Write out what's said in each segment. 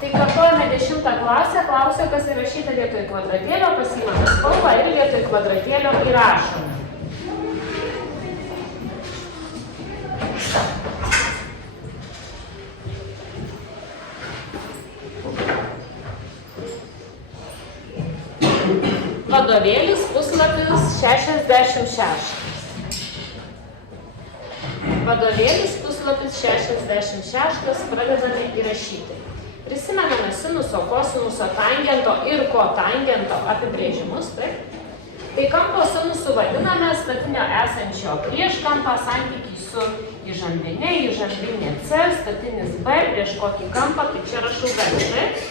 Tai kartuojame 10 klasę, klausia, kas įrašyta vietoj kvadratėlio, pasiimame spalvą ir vietoj kvadratėlio įrašome. Vadovėlis puslapis 66. Vadovėlis puslapis 66, pradedame įrašyti. Prisimename sinuso, kosinuso, tangento ir kotangento apibrėžimus, taip? Tai kampo sinusų vadiname statinio esančio prieš kampą santykį su įžambinė, įžambinė C, statinis B, prieš kokį kampą, tai čia rašau B, taip?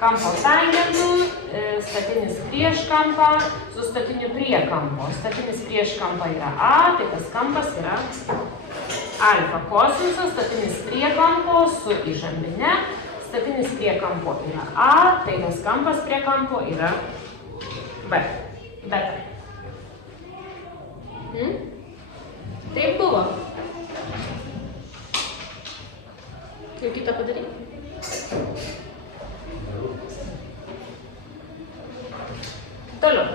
Kampo tangentų, statinis prieš kampą su statiniu prie kampo. Statinis prieš kampą yra A, tai tas kampas yra alfa. Kosinusas, statinis prie kampo su įžambine. Statinis prie kampo yra A, tai tas kampas prie kampo yra B. Bet. Taip buvo. Jau kitą padaryti. Toliau.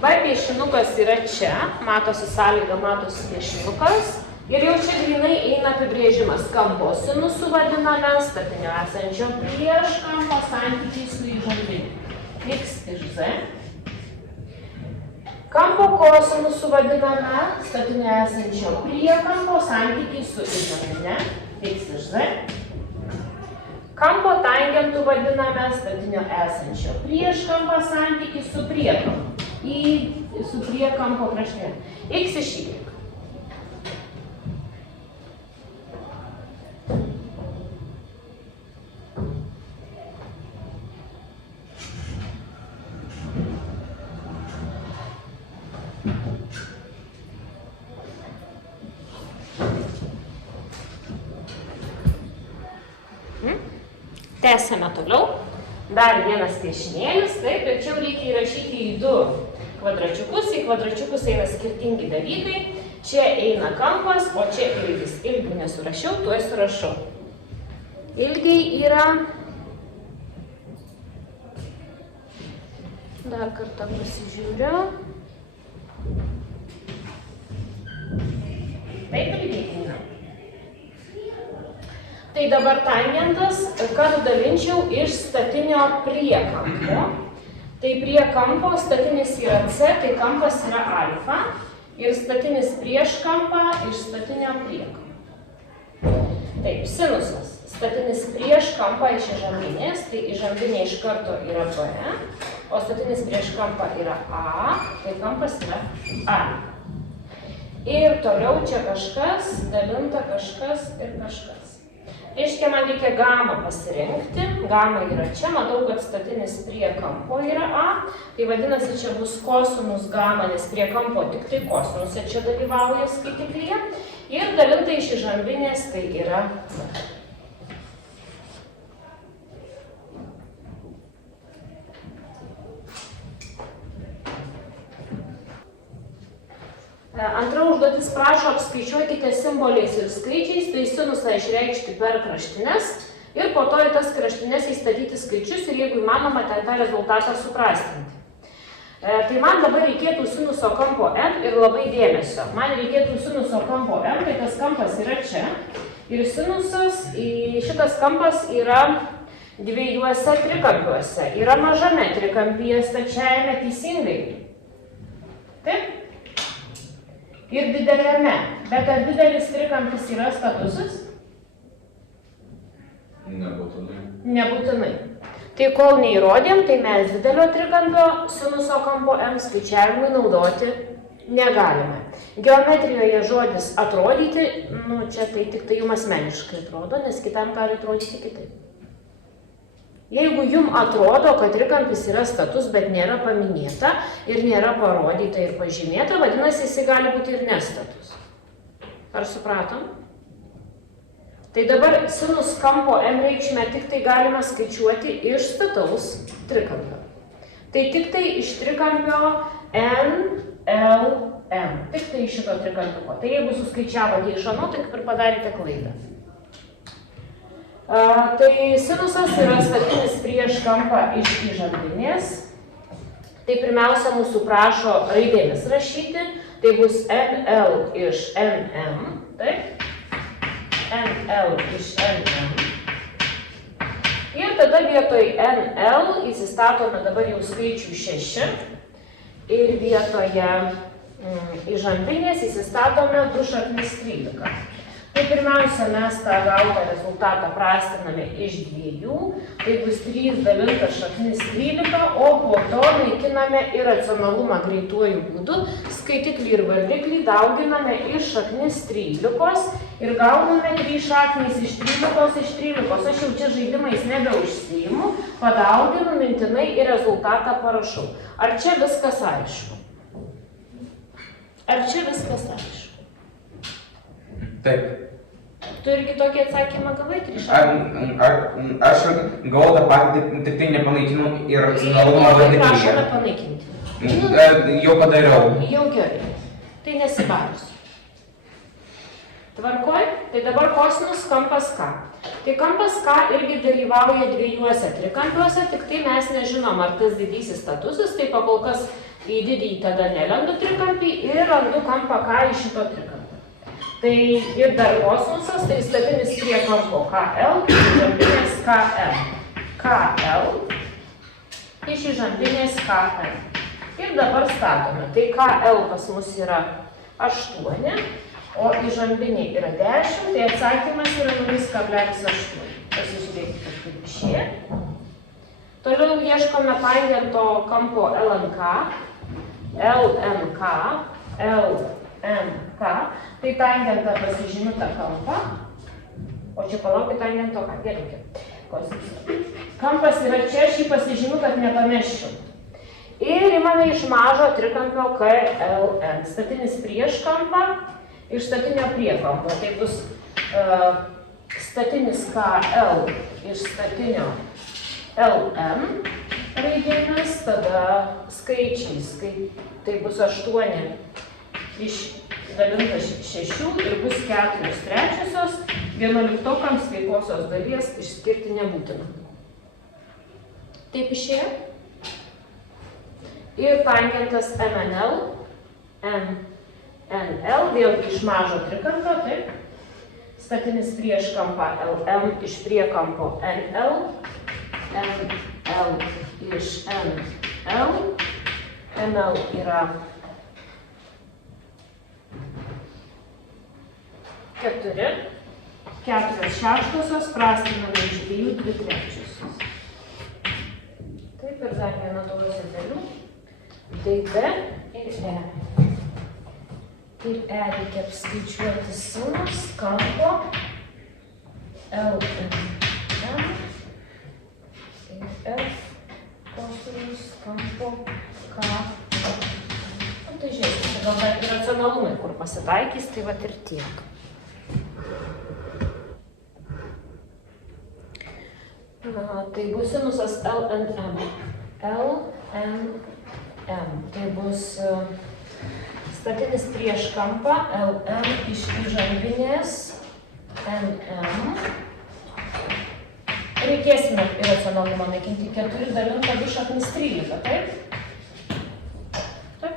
B piešinukas yra čia, matosi sąlyga, matosi piešinukas. Ir jau čia grynai eina apibrėžimas. Kampo sinusų vadiname, statinio esančio prieš kampo santykiai su įžambiniu. X iš Z. Kampo kosinusų vadiname, statinio esančio prie kampo santykiai su įžambine. X iš Z. Kampo tangentų vadiname statinio esančio prieš kampą santykį su priekampu. Su priekampo krašte. X iš Y. Tęsime toliau. Dar vienas piešinėlis, taip, ir čia reikia įrašyti į 2 kvadračiukus. Į kvadračiukus eina skirtingi dalykai. Čia eina kampas, o čia ilgis. Ilgių nesurašiau, tuoj surašau. Ilgiai yra... Dar kartą pasižiūriu. Taip, ilgiai eina. Tai dabar tangentas, kad dalinčiau iš statinio prie kampo. Tai prie kampo statinis yra C, tai kampas yra alfa. Ir statinis prieš kampą iš statinio prie kampo. Taip, sinusas. Statinis prieš kampą iš įžambinės, tai įžambinė iš karto yra B. O statinis prieš kampą yra A, tai kampas yra A. Ir toliau čia kažkas, dalinta kažkas ir kažkas. Reiškia, man reikia gamą pasirinkti. Gama yra čia, matau, kad statinis prie kampo yra A. Tai vadinasi, čia bus kosinus gama, nes prie kampo tik tai kosinusė čia dalyvauja skaitiklyje. Ir dalinta iš įžambinės, tai yra B. Antra užduotis prašo apskaičiuokite simboliais ir skaičiais, tai sinusą išreikšti per kraštines ir po to į tas kraštines įstatyti skaičius ir jeigu įmanoma tą rezultatą suprastinti. Tai man dabar reikėtų sinuso kampo N ir labai dėmesio. Man reikėtų sinuso kampo N, tai tas kampas yra čia. Ir sinusas, šitas kampas yra dviejuose trikampiuose. Yra mažame trikampyje stačiajame teisingai. Taip? Ir dideliame. Bet ar didelis trikampis yra statusas? Nebūtinai. Nebūtinai. Tai kol neįrodėm, tai mes didelio trikampio sinuso kampo M skaičiavimui naudoti negalime. Geometrijoje žodis atrodyti, čia tai tik tai jums asmeniškai atrodo, nes kitam gali atrodyti kitaip. Jeigu jums atrodo, kad trikampis yra status, bet nėra paminėta ir nėra parodyta ir pažymėta, vadinasi, jis gali būti ir nestatus. Ar supratom? Tai dabar sinus kampo M reikšmę tik tai galima skaičiuoti iš stataus trikampio. Tai tik tai iš trikampio N, L, M. Tik tai iš šito trikampiuko. Tai jeigu suskaičiavote iš ano, tai kaip ir padarėte klaidą. Tai sinusas yra statinis prieš kampą iš įžambinės. Tai pirmiausia mūsų prašo raidėmis rašyti. Tai bus NL iš NM. Taip? NL iš NM. Ir tada vietoj NL įsistatome dabar jau skaičių 6. Ir vietoje įžambinės įsistatome 2 šaknis 13. Tai pirmiausia, mes tą gautą rezultatą prastiname iš 2, tai bus 3 dalinta šaknis 13, o po to naikiname ir racionalumą greituoju būdu, skaitiklį ir vardiklį dauginame iš šaknis 13 ir gauname 3 šaknis iš 13. Aš jau čia žaidimais nebeužsiimu, padauginu mintinai ir rezultatą parašau. Ar čia viskas aišku? Ar čia viskas aišku? Taip. Tu irgi tokį atsakymą gavai 3 šaknis? Aš gavau tą patį, tik tai nepanaikinau ir racionalumą vardiklyje. Prašome panaikinti. Jau padariau. Jau gerai. Tai nesibarsiu. Tvarkoj? Tai dabar kosinus kampas K. Tai kampas K irgi dalyvauja 2 trikampiuose, tik tai mes nežinom, ar tas didysis statusas, tai pakol kas į didįjį tada nelendu trikampį ir randu kampą K iš šito trikampio. Tai ir dar kosinusas, tai statinis prie kampo KL, įžambinės KL. KL iš įžambinės KL. Ir dabar statome. Tai KL pas mus yra 8, o įžambinė yra 10, tai atsakymas yra 0,8. Pasižiūrėkite kaip šie. Toliau ieškome tangento kampo LNK. LNK. LNK. Tai tangentą pasižymiu tą kampą. O čia palaukit tangento ką? Gerai. Kampas yra čia, aš jį pasižymiu, kad nepameščiau. Ir imame iš mažo trikampio KLN. Statinis prieš kampą iš statinio prie kampo. Tai bus statinis KL iš statinio LN raidėmis, tada skaičiais. Tai bus 8 iš dalinta 6 ir bus 4/3. 11-okams sveikosios dalies išskirti nebūtina. Taip išėjo. Ir tangentas MNL, NL, vėl iš mažo trikampio, taip. Statinis prieš kampą LM iš priekampo NL, NL iš NL, ML yra 4, 4/6, prastiname iš 2, 2/3. Taip ir dar viena daugiausia dalių. Tai D ir E. Ir E reikia apskaičiuoti sinus kampo LN ir F kosinus kampo K. Tai žiūrėkite, gal dar ir racionalumai, kur pasitaikys, tai vat ir tiek. Tai bus sinusas LNM. LNM. Tai bus statinis prieš kampą LM iš įžambinės NM. Reikėsime ir racionalumą naikinti 4 dalinta 2 šaknis 13, taip? Taip.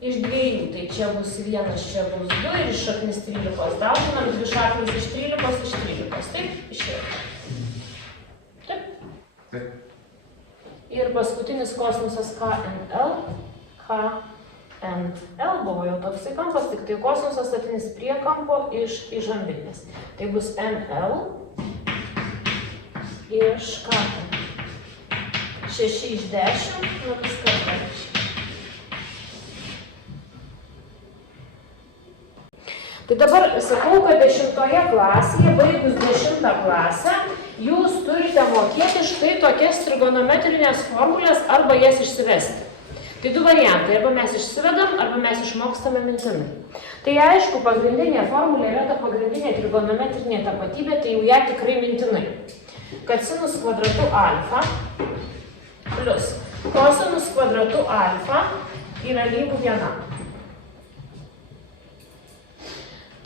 Iš 2, tai čia bus 1, čia bus 2 ir iš šaknis 13 dauginam 2 šaknis iš 13 iš 13, taip? Išėjo. Taip? Taip. Ir paskutinis kosinusas KNL. KNL buvo jau toksai kampas, tik tai kosinusas statinis prie kampo iš įžambinės. Tai bus NL iš KN. 6 iš 10, viskas parašyti. Tai dabar sakau, kad 10 klasėje, baigus 10 klasę, jūs turite mokėti štai tokias trigonometrinės formulės arba jas išsivesti. Tai 2 variantai, arba mes išsivedam, arba mes išmokstame mintinai. Tai aišku, pagrindinė formulė yra ta pagrindinė trigonometrinė tapatybė, tai jau ją tikrai mintinai. Kad sinus kvadratu alfa plus kosinus kvadratu alfa yra lygu 1.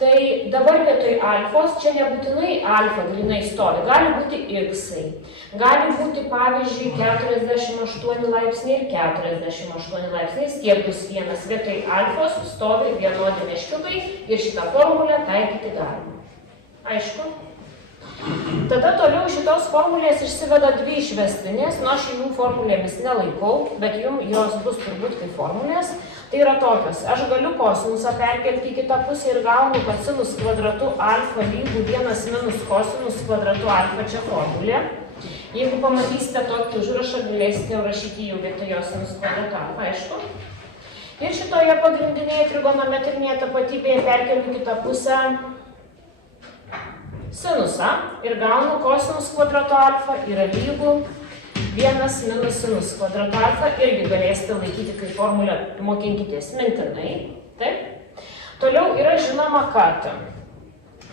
Tai dabar vietoj alfos, čia nebūtinai alfa grinai stovi, gali būti x-ai. Gali būti, pavyzdžiui, 48 laipsniai ir 48 laipsniai, tiek bus vienas. Vietoj alfos stovi vienodi meškiukai ir šitą formulę taikyti galima. Aišku? Tada toliau šitos formulės išsiveda dvi išvestinės, nu aš jų formulėmis nelaikau, bet jums jos bus turbūt kaip formulės. Tai yra tokios, aš galiu kosinusą perkelti į kitą pusę ir gaunu, kad sinus kvadratu alfa lygų 1 minus kosinus kvadratu alfa čia formulė. Jeigu pamatysite tokį užrašą, galėsite jau rašyti jau vietoj jos sinus kvadratu alfa, aišku. Ir šitoje pagrindinėje trigonometrinėje tapatybėje perkeliu kitą pusę sinusą ir gaunu kosinus kvadratu alfa yra lygų 1 minus sinus kvadratu alfa, irgi galėsite laikyti kaip formulę, mokinkitės mintinai. Taip? Toliau yra žinoma, kad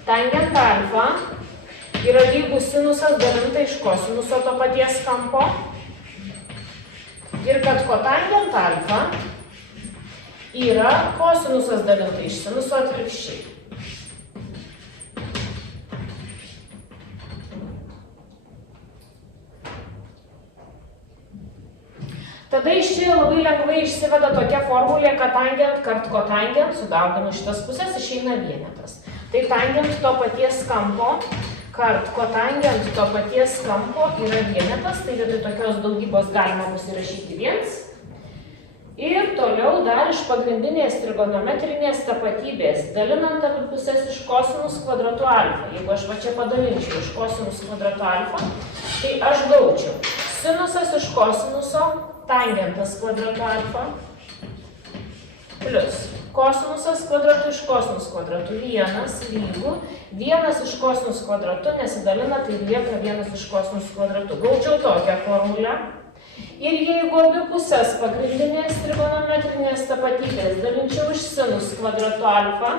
tangent alfa yra lygus sinusas dalinta iš kosinuso to paties kampo ir kad kotangent alfa yra kosinusas dalinta iš sinuso atvirkščiai. Tada iš čia labai lengvai išsiveda tokia formulė, kad tangent kart kotangent, sudauginu šitas pusės, išeina vienetas. Tai tangent to paties kampo kart kotangent to paties kampo yra vienetas, tai vietoj tokios daugybos galima bus įrašyti 1. Ir toliau dar iš pagrindinės trigonometrinės tapatybės, dalinant abi pusės iš kosinus kvadratu alfa. Jeigu aš va čia padalinčiau iš kosinus kvadratu alfa, tai aš gaučiau sinusas iš kosinuso tangentas kvadratu alfa plus kosinusas kvadratu iš kosinus kvadratu 1 lygų 1 iš kosinus kvadratu nesidalina, tai lieka 1 iš kosinus kvadratu. Gaučiau tokią formulę. Ir jeigu abi pusės pagrindinės trigonometrinės tapatybės dalinčiau iš sinus kvadratu alfa,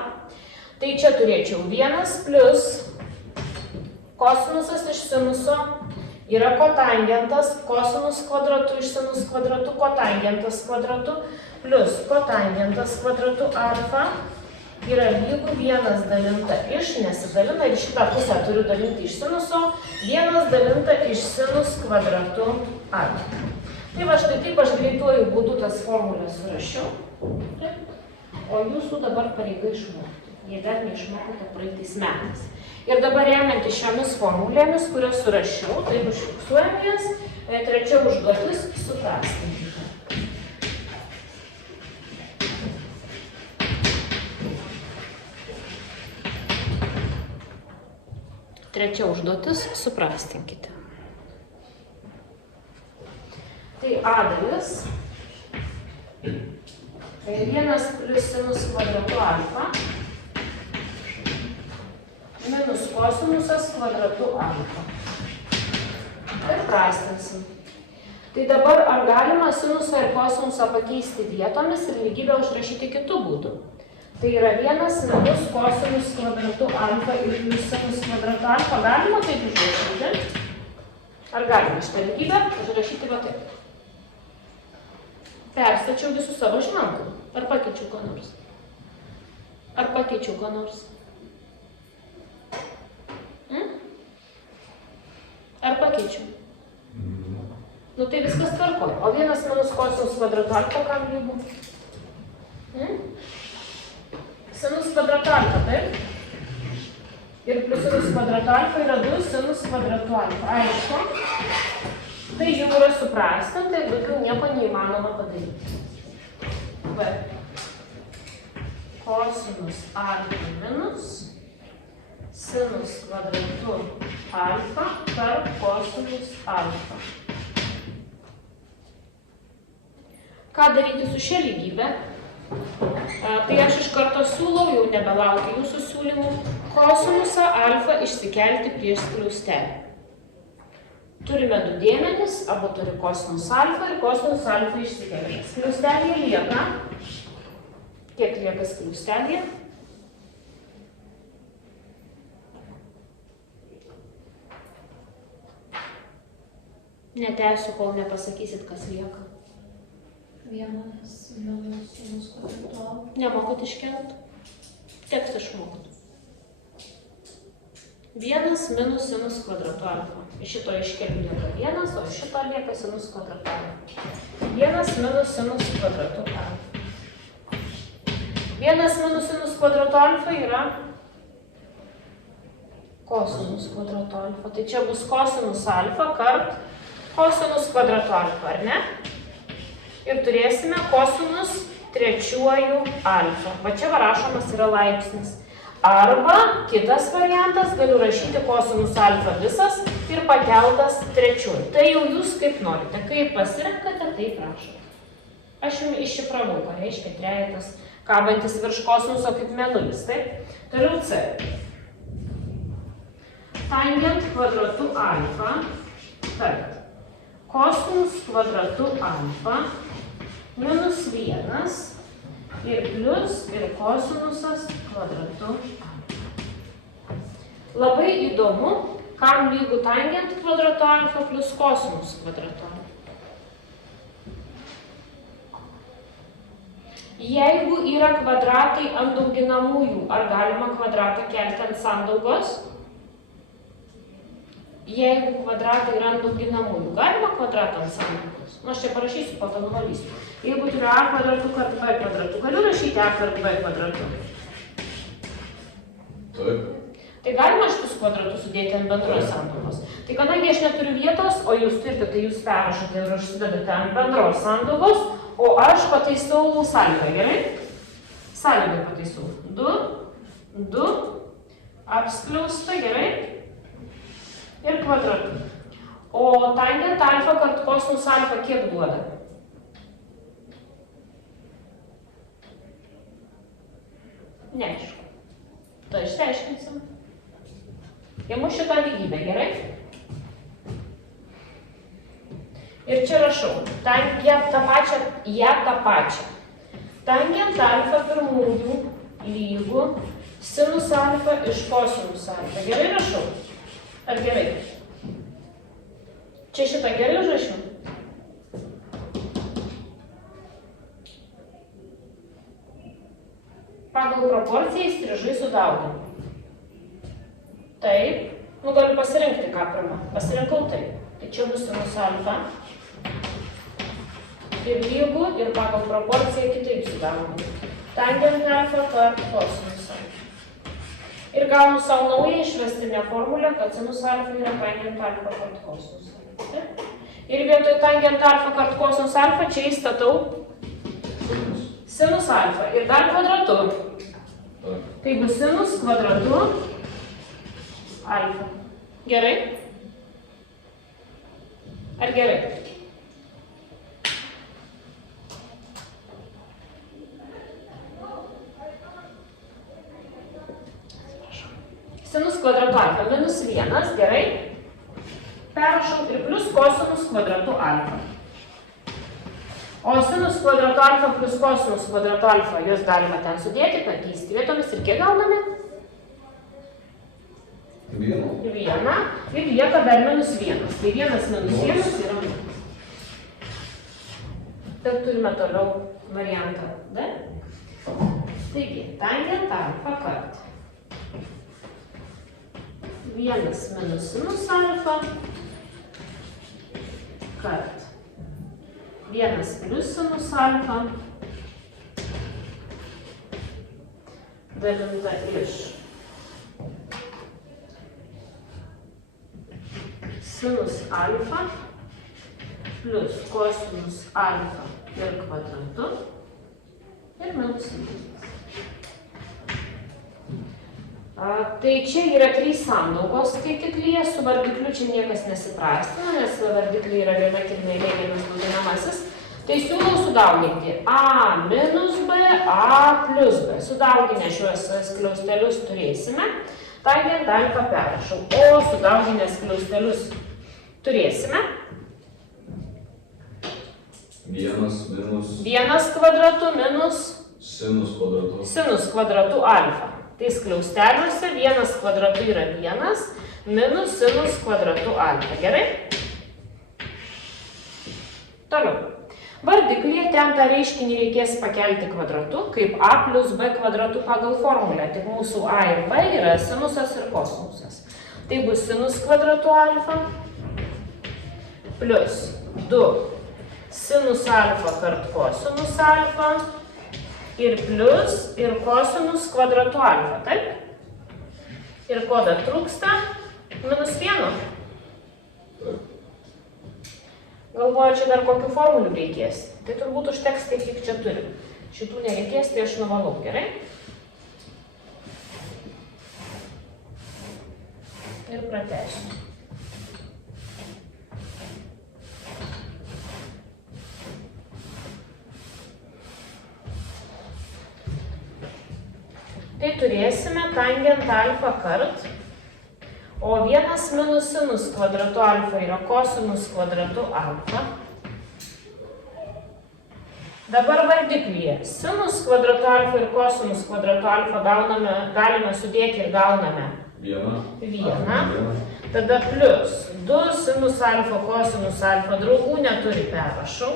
tai čia turėčiau 1 plus kosinusas iš sinuso yra kotangentas, kosinus kvadratu iš sinus kvadratu, kotangentas kvadratu, plus kotangentas kvadratu alfa yra lygų 1 dalinta iš, nesidalina ir šitą pusę turiu dalinti iš sinuso, 1 dalinta iš sinus kvadratu alfa. Tai va štai taip aš greituoju būdu tas formulės surašiau, o jūsų dabar pareiga išmokti, jei dar neišmokote praeitais metais. Ir dabar remiantis šiomis formulėmis, kurias surašiau, tai užfiksuojame jas, trečia užduotis suprastinkite. Trečia užduotis suprastinkite. Tai a dalis, tai 1 plus sinus kvadratu alfa minus kosinusas kvadratu alfa. Ir prastinsim. Tai dabar ar galima sinusą ir kosinusą pakeisti vietomis ir lygybę užrašyti kitų būdų? Tai yra 1 minus kosinus kvadratu alfa ir plus sinus kvadratu alfa. Galima taip užrašyti? Ar galima šitą lygybę užrašyti va taip? Perstačiau visus savo žinantų. Ar pakeičiau ką nors? Ar pakeičiau ką nors? Ar pakeičiau? Nu tai viskas tvarkoja. O 1 minus kosinus kvadratu alfa kam lygų? Sinus kvadratu alfa, taip? Ir plus sinus kvadratu alfa yra 2 sinus kvadratu alfa. Aišku. Tai jau yra suprastinta ir daugiau nieko neįmanoma padaryti. B. Kosinus alfa minus sinus kvadratu alfa per kosinus alfa. Ką daryti su šia lygybė? Tai aš iš karto siūlau, jau nebelaukiu jūsų siūlymų, kosinusą alfa išsikelti prieš skliaustelį. Turime du dėmenis, abu turi kosinus alfa ir kosinus alfa išsikelia. Skliaustelėje lieka. Kiek lieka skliaustelėje? Netęsiu, kol nepasakysit, kas lieka. 1 minus sinus kvadratu alfa. Nemokot iškelt? Teks išmokot. 1 minus sinus kvadratu alfa. Iš šito iškeliu lieka 1, o iš šito lieka sinus kvadratu alfa. 1 minus sinus kvadratu alfa. 1 minus sinus kvadratu alfa yra kosinus kvadratu alfa. Tai čia bus kosinus alfa kart kosinus kvadratu alfa, ar ne? Ir turėsime kosinus trečiuoju alfa. Va čia rašomas yra laipsnis. Arba kitas variantas, galiu rašyti kosinus alfa visas ir pakeltas trečiuoju. Tai jau jūs kaip norite. Kaip pasirenkate, taip rašote. Aš jums iššifravau, ką reiškia trejetas kabantis virš kosinuso kaip mėnulis. Taip? Toliau C. Tangent kvadratu alfa kart kosinus kvadratu alfa minus 1 ir plius ir kosinusas kvadratu alfa. Labai įdomu, kam lygu tangent kvadratu alfa plus kosinus kvadratu alfa. Jeigu yra kvadratai ant dauginamųjų, ar galima kvadratą kelti ant sandaugos? Jeigu kvadratai yra ant dauginamųjų, galima kvadratą ant sandaugos? Nu, aš čia parašysiu, po to nuvalysiu. Jeigu turiu a kvadratu kart b kvadratu, galiu rašyti a kart b kvadratu? Taip. Tai galima šitus kvadratus sudėti ant bendros sandaugos. Tai kadangi aš neturiu vietos, o jūs turite, tai jūs perrašote ir užsidedate ant bendros sandaugos, o aš pataisau sąlygą, gerai? Sąlygą pataisau. 2, apskliausta, gerai? Ir kvadratu. O tangent alfa kart kosinus alfa kiek duoda? Neaišku. Tai išsiaiškinsim. Imu šitą lygybę, gerai? Ir čia rašau, ją tą pačią. Tangent alfa pirmųjų lygu sinus alfa iš kosinus alfa. Gerai rašau? Ar gerai? Čia šitą gerai užrašiau? Pagal proporciją įstrižai sudauginu. Taip. Nu, galiu pasirinkti ką pirmą. Pasirinkau taip. Tai čia bus sinus alfa. Ir lygu, ir pagal proporciją kitaip sudauginu. Tangent alfa kart kosinus alfa. Ir gaunu savo naują išvestinę formulę, kad sinus alfa yra tangent alfa kart kosinus alfa. Ir vietoj tangent alfa kart kosinus alfa čia įstatau sinus alfa ir dar kvadratu. Tai bus sinus kvadratu alfa. Gerai? Ar gerai? Sinus kvadratu alfa minus 1, gerai? Perrašau ir plus kosinus kvadratu alfa. O sinus kvadratu alfa plus kosinus kvadratu alfa, juos galima ten sudėti, pakeisti vietomis ir kiek gauname? 1. 1. Ir lieka dar minus 1. Tai 1 minus 1 yra 0. Tad turime toliau variantą D. Taigi, tangent alfa kart 1 minus sinus alfa kart 1 plius sinus alfa dalinta iš sinus alfa plus kosinus alfa ir kvadratu ir minus 1. Tai čia yra 3 sandaugos skaitiklyje, su vardikliu čia niekas nesiprastina, nes vardikliai yra viena kilmė, vienas dauginamasis. Tai siūlau sudauginti a minus b, a plus b. Sudauginę šiuos skliaustelius turėsime. Tangent alfa perrašau. O sudauginę skliaustelius turėsime. 1 kvadratu minus sinus kvadratu alfa. Tai skliausteliuose 1 kvadratu yra 1 minus sinus kvadratu alfa. Gerai? Toliau. Vardiklyje ten tą reiškinį reikės pakelti kvadratu, kaip a plus b kvadratu pagal formulę. Tik mūsų a ir b yra sinusas ir kosinusas. Tai bus sinus kvadratu alfa plus 2 sinus alfa kart kosinus alfa ir plus ir kosinus kvadratu alfa, taip? Ir ko dar trūksta? Minus 1. Galvoju, čia dar kokių formulių reikės. Tai turbūt užteks taip, kiek čia turim. Šitų nereikės, tai aš nuvalau, gerai? Ir pratęsiu. Tai turėsime tangent alfa kart, o 1 minus sinus kvadratu alfa yra kosinus kvadratu alfa. Dabar vardiklyje sinus kvadratu alfa ir kosinus kvadratu alfa galime sudėti ir gauname 1. Tada plus 2 sinus alfa, kosinus alfa, draugų neturi, perrašau.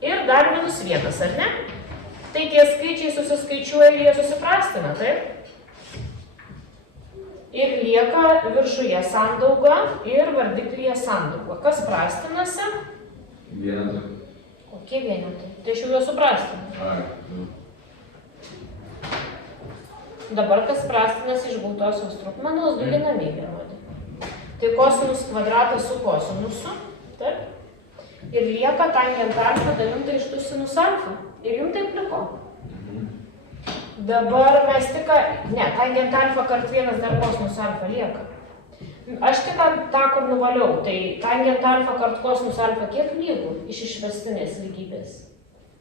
Ir dar minus 1, ar ne? Tai tie skaičiai susiskaičiuoja ir jie susiprastina, taip? Ir lieka viršuje sandauga ir vardiklyje sandauga. Kas prastinasi? Vienetai. Kokie vienetai? Tai aš jau juos suprastinu. Dabar kas prastinasi iš gautosios trupmenos, du ginamieji rodė. Tai kosinus kvadratas su kosinusu, taip? Ir lieka tangent alfa dalinta iš tų sinus alfa. Ir jums taip liko. Dabar mes tik, ne, tangent alfa kart 1 dar kosinus alfa lieka. Aš tik tą, kur nuvaliau, tai tangent alfa kart kosinus alfa kiek lygų iš išvestinės lygybės?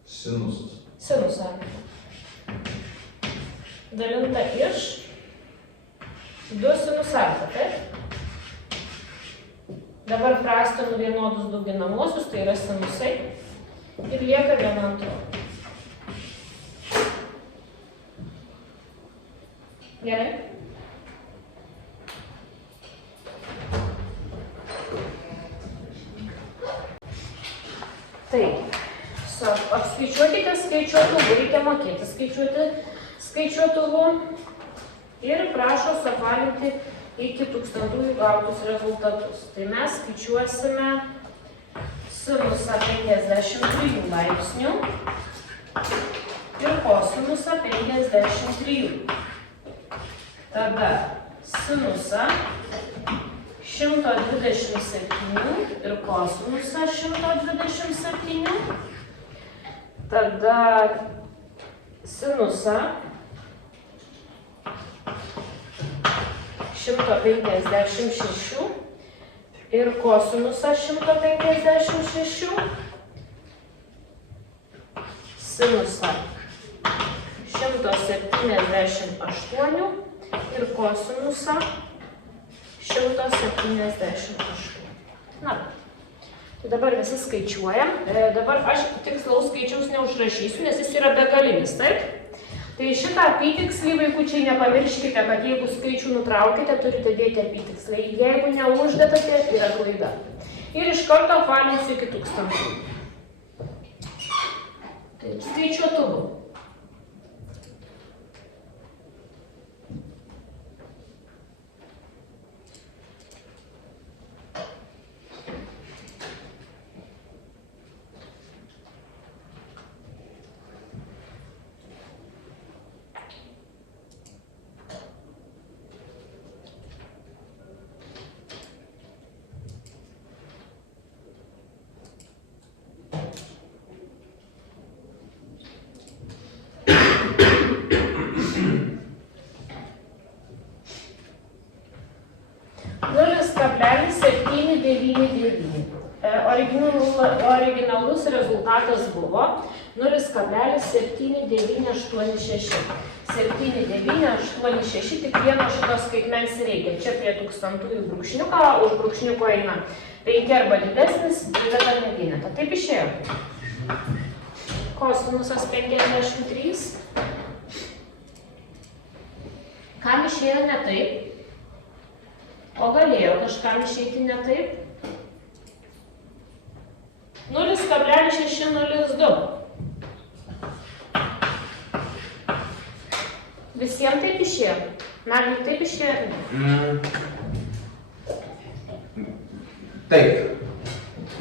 Sinusas. Sinus alfa. Dalinta iš 2 sinus alfa, taip? Dabar prastinu vienodus dauginamosius, tai yra sinusai. Ir lieka 1/2. Gerai? Tai, apskaičiuokite skaičiuotuvų, reikia mokėti skaičiuoti skaičiuotuvų ir prašo suapvalinti iki 1000 gautus rezultatus. Tai mes skaičiuosime sinusą 53 laipsnių ir kosinusą 53. Tada sinusą 127 ir kosinusą 127. Tada sinusą 156 ir kosinusą 156. Sinusą 178 ir kosinusą 178. Na, tai dabar visi skaičiuojam. Dabar aš tikslaus skaičiaus neužrašysiu, nes jis yra begalinis, taip? Tai šitą apytikslį, vaikučiai, nepamirškite, kad jeigu skaičių nutraukite, turite dėti apytikslį. Jeigu neuždedate, yra klaida. Ir iš karto apvalinsiu iki 1000. Taip, skaičiuotuvu. Originalus rezultatas buvo 0,7986. 7986, tik vieno šitos skaitmens reikia. Čia prie 1000 brūkšniuką, už brūkšniuko eina 5 arba didesnis, pridedame vienetą. Taip išėjo. Kosinusas 53. Kam išėjo ne taip? O galėjo kažkam išeiti ne taip? 0,602. Visiems taip išėjo. Nagliai taip išėjo? Taip.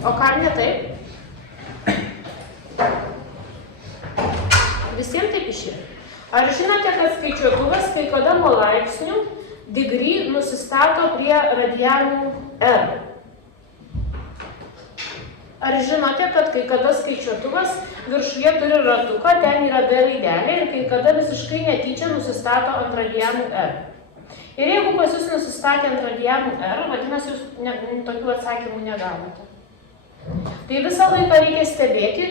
O ką ne taip? Visiems taip išėjo. Ar žinote, kad skaičiuotuvas kai kada nuo laipsnių degree nusistato prie radianų R? Ar žinote, kad kai kada skaičiuotuvas viršuje turi ratuką, ten yra D raidelė ir kai kada visiškai netyčia nusistato ant radianų R? Ir jeigu pas jūs nusistatė ant radianų R, vadinasi, jūs tokių atsakymų negavote. Tai visą laiką reikia stebėti,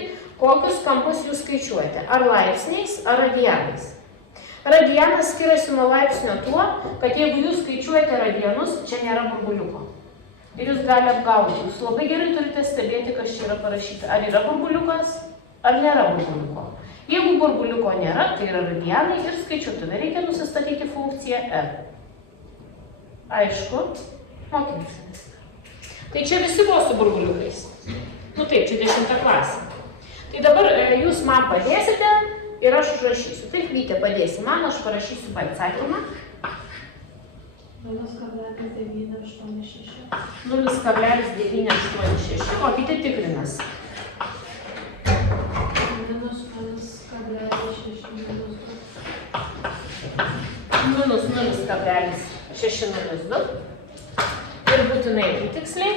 kokius kampus jūs skaičiuojate. Ar laipsniais, ar radianais. Radianas skiriasi nuo laipsnio tuo, kad jeigu jūs skaičiuojate radianus, čia nėra burbuliuko. Ir jūs gali apgauti. Jūs labai gerai turite stebėti, kas čia yra parašyta. Ar yra burbuliukas, ar nėra burbuliuko. Jeigu burbuliuko nėra, tai yra radianai ir skaičiuotuve. Reikia nusistatyti funkciją R. Aišku, mokysimės. Tai čia visi buvo su burbuliukais. Nu taip, čia 10 klasė. Tai dabar jūs man padėsite ir aš užrašysiu. Taip, Vytė padėsi man, aš parašysiu atsakymą. 0,986. 0,986, o kiti tikrinas. Minus 0,602. Minus 0,602. Ir būtinai tiksliai.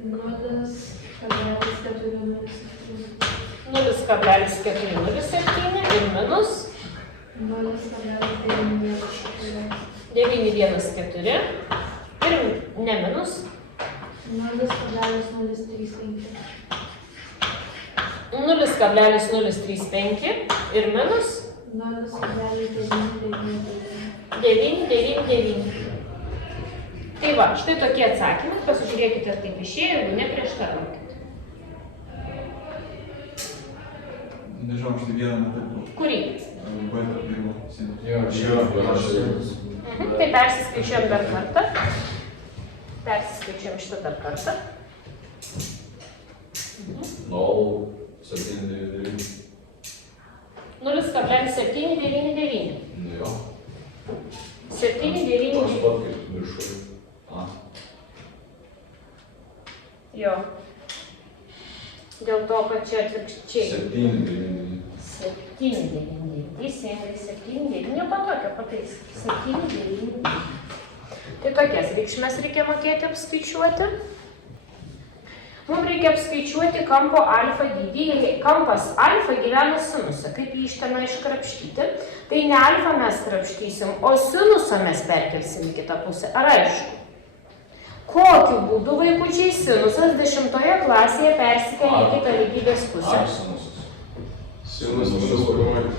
0,407 ir minus 914 ir ne minus 0,035 ir minus 999. Tai va, štai tokie atsakymai, pasižiūrėkite, ar taip išėjo, jeigu neprieštaraukite. Nežinau, aš tai vieną taip. Kurį? B tarp pirmo. Tai persiskaičiuojam dar kartą. Persiskaičiuojam šitą dar kartą. 0,799. 0,799. Nu jo. 799. Toks pat kaip viršui. Jo. Dėl to, kad čia atvirkščiai. 799. 799. Teisingai, 799. Nieko tokio pataisyti. 799. Tai tokias reikšmes reikia mokėti apskaičiuoti. Mums reikia apskaičiuoti kampo alfa dydį. Kampas alfa gyvena sinuse. Kaip jį iš ten iškrapštyti? Tai ne alfa mes krapštysim, o sinusą mes perkelsim į kitą pusę. Ar aišku? Kokiu būdu, vaikučiai, sinusas 10 klasėje persikelia į kitą lygybės pusę? Ar sinusas. Sinusas pirmoji.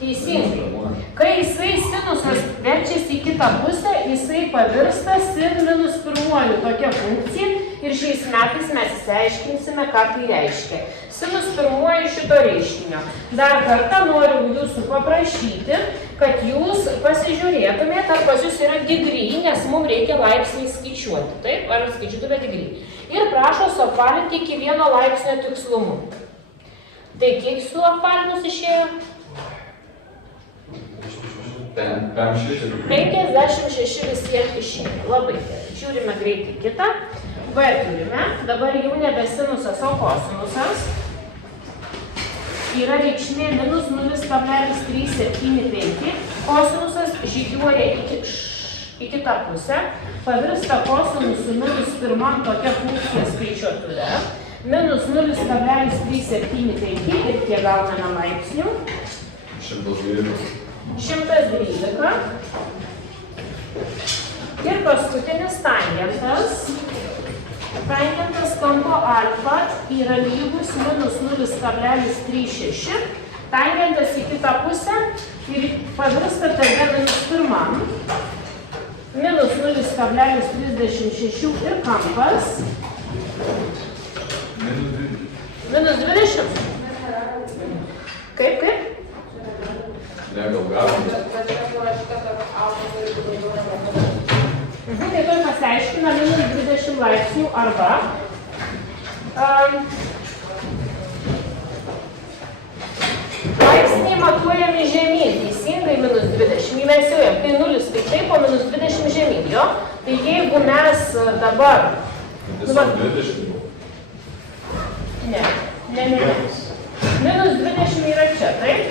Teisingai. Kai jisai sinusas verčiasi į kitą pusę, jisai pavirsta sin minus pirmuoju tokia funkcija ir šiais metais mes įsiaiškinsime, ką tai reiškia. Sinus pirmuoju šito reiškinio. Dar kartą noriu jūsų paprašyti, kad jūs pasižiūrėtumėte, ar pas jūs yra degree, nes mums reikia laipsniai skaičiuoti. Taip, ar skaičiuotume degree. Ir prašo suapvalinti iki 1 laipsnio tikslumu. Tai kiek suapvalinus išėjo? 56 visiems išėjo. Labai gerai. Žiūrime greitai kitą. V turime. Dabar jau nebe sinusas, o kosinusas. Yra reikšmė minus 0,375. Kosinusas žygiuoja į kitą pusę. Pavirsta kosinusų minus pirmam tokia funkcija skaičiuotuve. Minus 0,375 ir kiek gauname laipsnių? 112. Ir paskutinis tangentas. Tangentas kampo alfa yra lygus minus 0,36. Tangentas į kitą pusę ir pavirsta tada minus pirmam. Minus 0,36 ir kampas. Minus 20. Kaip? Ne, gal galim. Tai tuoj pasiaiškina minus 20 laipsnių arba laipsniai matuojami žemyn, teisingai minus 20. mes jau, tai 0 tai taip, o minus 20 žemyn, jo? Tai jeigu mes dabar... Tiesiog 20 buvo. Ne. Minus 20 yra čia, taip?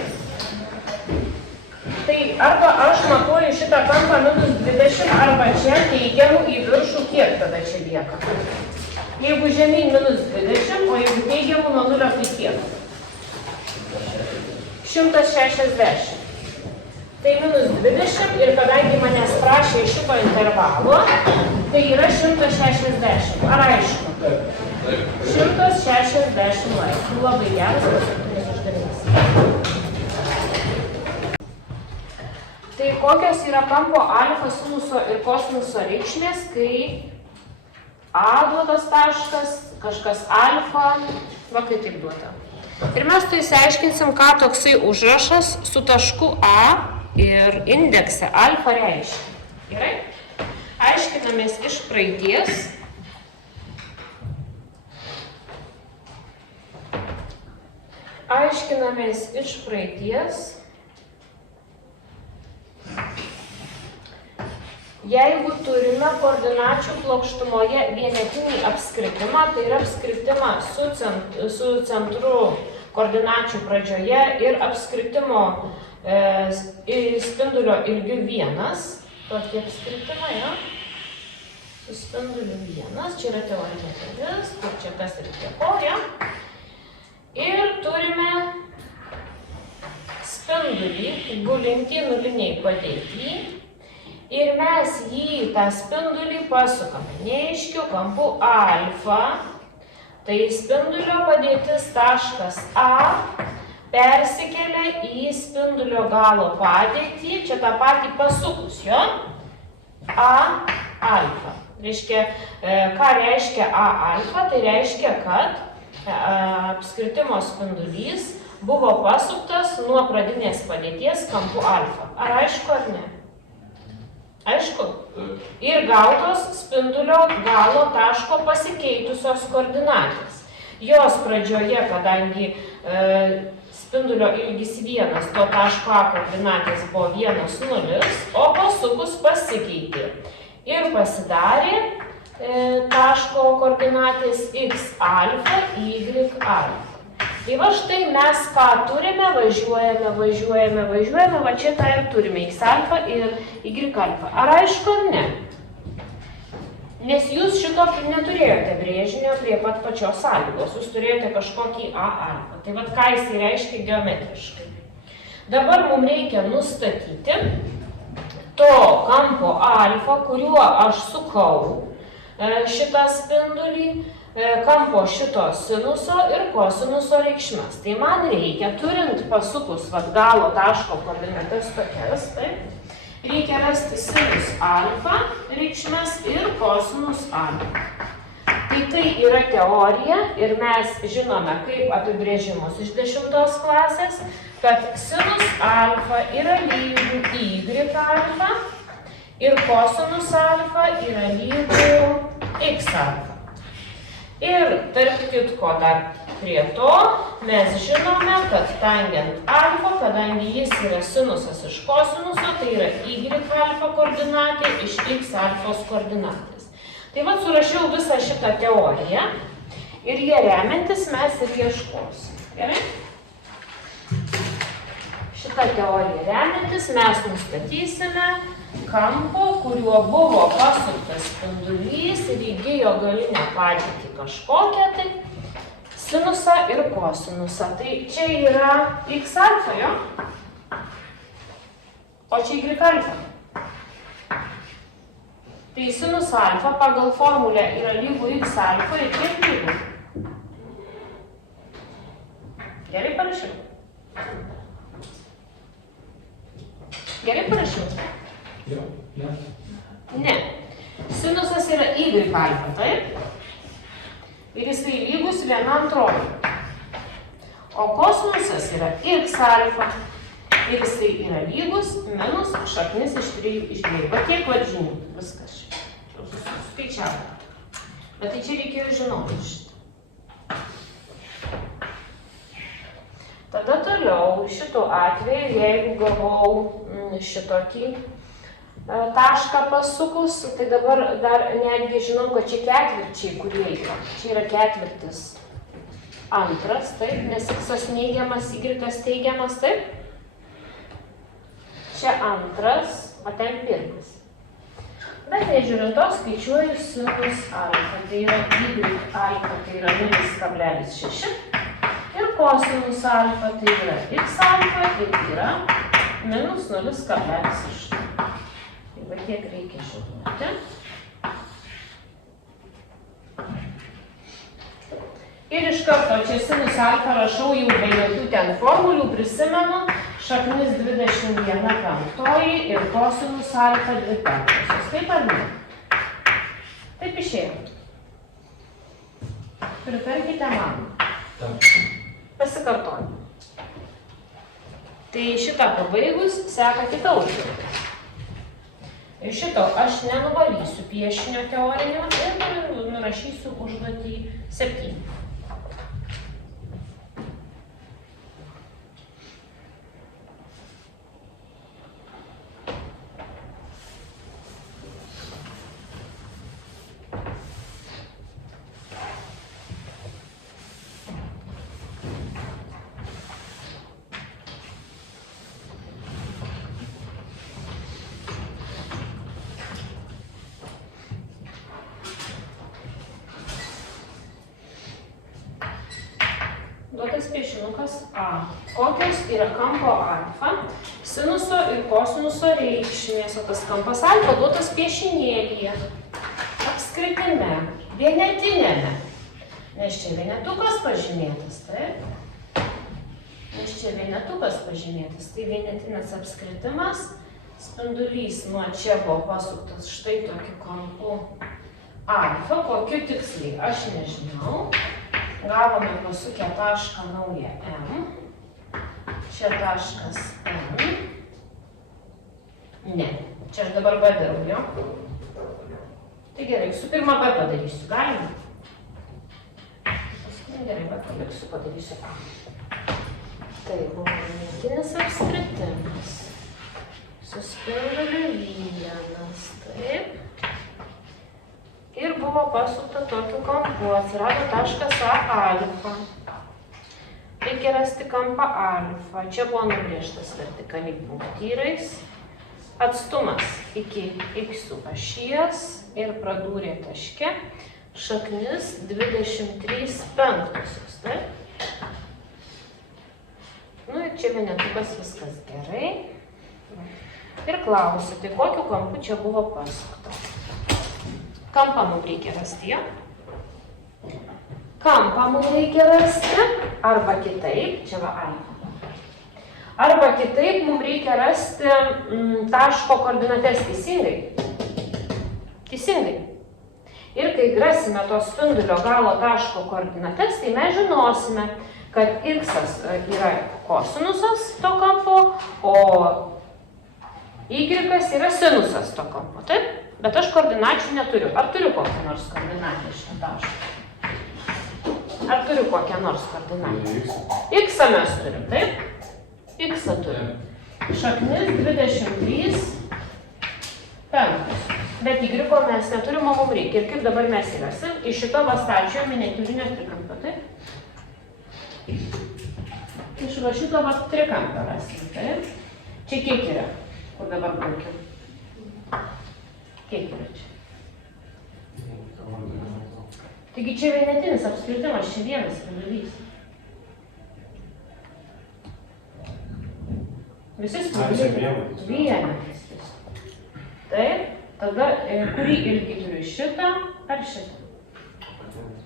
Tai arba aš matuoju šitą kampą minus 20, arba čia teigiamų į viršų, kiek tada čia lieka? Jeigu žemyn minus 20, o jeigu teigiamų nuo 0, tai kiek? 160. Tai minus 20 ir kadangi manęs prašė iš šito intervalo, tai yra 160. Ar aišku? 160 laipsnių. Labai geras paskutinis uždavinys. Tai kokios yra kampo alfa, sinuso ir kosinuso reikšmės, kai A duotas taškas, kažkas alfa, va kaip taip duota. Ir mes tai išsiaiškinsim, ką toksai užrašas su tašku A ir indekse alfa reiškia. Gerai? Aiškinamės iš praeities. Jeigu turime koordinačių plokštumoje vienetinį apskritimą, tai yra apskritimą su centru koordinačių pradžioje ir apskritimo spindulio ilgiu 1, tokį apskritimą, ja? Su spinduliu 1, čia yra teorinė dalis, kur čia kas ir prie ko, ja? Ir turime spindulį gulintį nuliniai padėtį. Ir mes jį, tą spindulį, pasukame neaiškiu kampu alfa, tai spindulio padėtis taškas A persikelia į spindulio galo padėtį, čia tą patį pasukus, jo? A alfa. Reiškia, ką reiškia A alfa? Tai reiškia, kad apskritimo spindulys buvo pasuktas nuo pradinės padėties kampu alfa. Ar aišku, ar ne? Aišku? Ir gautos spindulio galo taško pasikeitusios koordinatės. Jos pradžioje, kadangi spindulio ilgis 1, to taško A koordinatės buvo 1, 0, o pasukus pasikeitė. Ir pasidarė taško koordinatės x alfa, y alfa. Tai va štai mes ką turime, važiuojame, va čia tą ir turime, x alfa ir y alfa. Ar aišku, ar ne? Nes jūs šito neturėjote brėžinio prie pat pačios sąlygos, jūs turėjote kažkokį A alfa. Tai va ką jis reiškia geometriškai. Dabar mums reikia nustatyti to kampo alfa, kuriuo aš sukau šitą spindulį, kampo šito sinuso ir kosinuso reikšmes. Tai man reikia, turint pasukus galo taško koordinates tokias, taip, reikia rasti sinus alfa reikšmes ir kosinus alfa. Tai yra teorija ir mes žinome kaip apibrėžimus iš 10 klasės, kad sinus alfa yra lygu y alfa ir kosinus alfa yra lygu x alfa. Ir tarp kitko dar prie to mes žinome, kad tangiant alfa, kadangi jis yra sinusas iš kosinuso, tai yra y alfa koordinatė iš x alfos koordinatės. Tai va surašiau visą šitą teoriją ir jie remiantis mes ir ieškosim. Gerai? Šitą teoriją remiantis mes nustatysime kampo, kuriuo buvo pasuktas spindulys ir įgijo galinę padėtį kažkokią, tai sinusą ir kosinusą. Tai čia yra x alfa, jo? O čia y alfa. Tai sinus alfa pagal formulę yra lygu x alfa ir kiek lygu? Gerai parašiau? Gerai parašiau? Jo, ne. Ne. Sinusas yra y alfa, taip? Ir jisai lygus 1/2. O kosinusas yra x alfa. Ir jisai yra lygus minus šaknis iš 3 iš 2. Va tiek žinių. Viskas čia. Skaičiavau. Bet tai čia reikėjo žinoti šitą. Tada toliau šitų atveju, jeigu gavau šitokį tašką pasukus, tai dabar dar netgi žinau, kad čia ketvirčiai, kurie yra. Čia yra ketvirtis antras, taip, nes x neigiamas, y teigiamas, taip. Čia antras, o ten pirmas. Bet nežiūrint to, skaičiuoju sinus alfa, tai yra y alfa, tai yra 0,6 ir kosinus alfa, tai yra x alfa ir yra minus 0,8. Tai va tiek reikia žinoti. Ir iš karto čia sinus alfa rašau jau be jokių ten formulių, prisimenu, šaknis 21/5 ir kosinus alfa 2/5. Taip ar ne? Taip išėjo. Pritarkite man. Pasikartoju. Tai šitą pabaigus seka kita užduotį. Ir šito aš nenuvalysiu piešinio teorinio ir nurašysiu užduotį 7. Duotas piešinukas A. Kokios yra kampo alfa, sinuso ir kosinuso reikšmės, o tas kampas alfa duotas piešinėlyje, apskritime, vienetinėme. Nes čia vienetukas pažymėtas, taip? Nes čia vienetukas pažymėtas, tai vienetinis apskritimas, spindulys nuo čia buvo pasuktas štai tokiu kampu alfa, kokiu tiksliai, aš nežinau. Gavome pasukę tašką naują M. Čia taškas M. Ne. Čia aš dabar B darau, jo? Tai gerai, su pirma B padarysiu. Galima? Paskui gerai, B paliksiu, padarysiu A. Tai buvo vienetinis apskritimas. Su spinduliu vienas. Taip. Ir buvo pasukta tokiu kampu, atsirado taškas A alfa. Reikia rasti kampą alfa. Čia buvo nubrėžtas vertikaliai punktyrais. Atstumas iki x ašies ir pradūrė taške. Šaknis 23/5. Taip? Nu ir čia vienetukas viskas gerai. Ir klausiu, tai kokiu kampu čia buvo pasukta? Kampą mums reikia rasti, jo? Kampą mums reikia rasti, arba kitaip, čia va alfa. Arba kitaip mums reikia rasti taško koordinates teisingai. Teisingai. Ir kai rasime to spindulio galo taško koordinates, tai mes žinosime, kad x yra kosinusas to kampo, o y yra sinusas to kampo, taip? Bet aš koordinačių neturiu. Ar turiu kokią nors koordinatę šitą tašką? Ar turiu kokią nors koordinatę? X mes turim, taip? X turim. Šaknis 23/5. Bet y mes neturim, o mums reikia. Ir kaip dabar mes įrasim? Iš šito vastačio miniatiūrinio trikampio, taip? Iš va šito va trikampio rasim, taip? Čia kiek yra? Kur dabar braukiam? Kiek yra čia? Taigi čia vienetinis apskritimas, čia vienas spindulys. Visi spinduliai vienetis. Taip, tada kurį ilgį turiu, šitą ar šitą?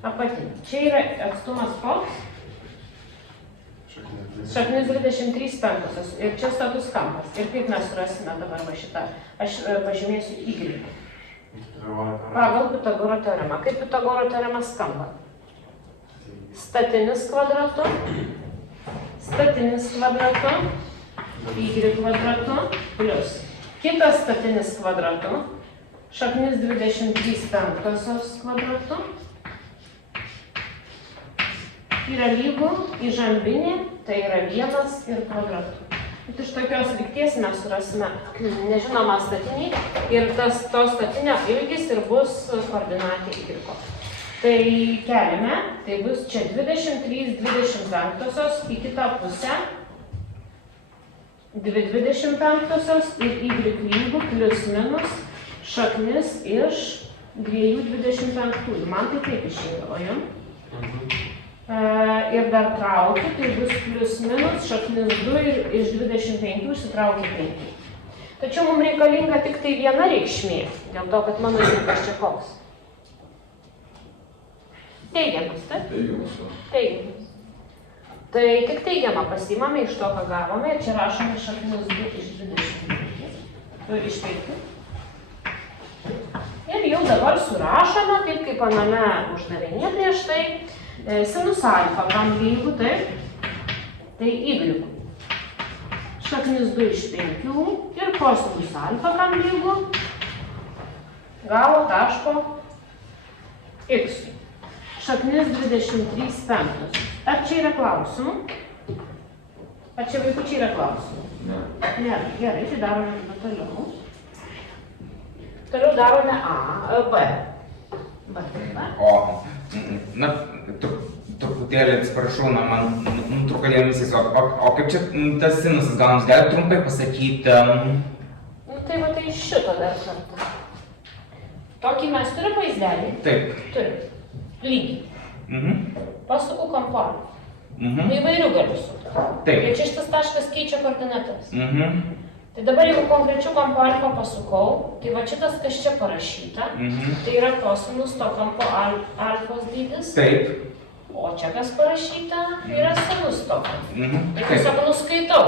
Apatinį. Čia yra atstumas koks? Šaknis 23/5 ir čia status kampas. Ir kaip mes surasime dabar va šitą? Aš pažymėsiu y. Pagal Pitagoro teoremą. Kaip Pitagoro teorema skamba? Statinis kvadratu, y kvadratu plus kitas statinis kvadratu, šaknis 23/5 kvadratu yra lygu įžambinė, tai yra 1 ir kvadratu. Bet iš tokios lygties mes surasime nežinomą statinį ir to statinio ilgis ir bus koordinatė y. Tai keliame, tai bus čia 23/25 į kitą pusę, 2/25 ir y lygu plius minus šaknis iš 2/25. Man tai taip išėjo, jums? Ir dar traukiu, tai bus plius minus šaknis 2 ir iš 25 išsitraukiu 5. Tačiau mums reikalinga tik tai viena reikšmė, dėl to, kad mano ilgas čia koks. Teigiamas, taip? Teigiamas. Teigiamas. Tai tik teigiamą pasiimame iš to, ką gavome, ir čia rašome šaknis 2 iš 25, iš 5. Ir jau dabar surašome, taip kaip aname uždavinė prieš tai, sinus alfa kam lygu, taip, tai y. Šaknis 2 iš 5 ir kosinus alfa kam lygu, gavo taško x. Šaknis 23/5. Ar čia yra klausimų? Ar čia vaikučiai yra klausimų? Ne. Ne, gerai, tai darome toliau. Toliau darome B. O, na, truputėlį atsiprašau, na, man nutrūkalėjo mintis, o kaip čia tas sinusas gaunas, gali trumpai pasakyti? Nu tai va, tai iš šito dar kartą. Tokį mes turim vaizdelį? Taip. Turim. Lygiai. Pasuku kampu. Įvairių galiu sukti. Taip. Ir čia šitas taškas keičia koordinates. Tai dabar jeigu konkrečių kampo alfa pasukau, tai va šitas, kas čia parašyta, tai yra kosinus to kampo alfos dydis. Taip. O čia kas parašyta, yra sinus to kampo. Tai tiesiog nuskaitau.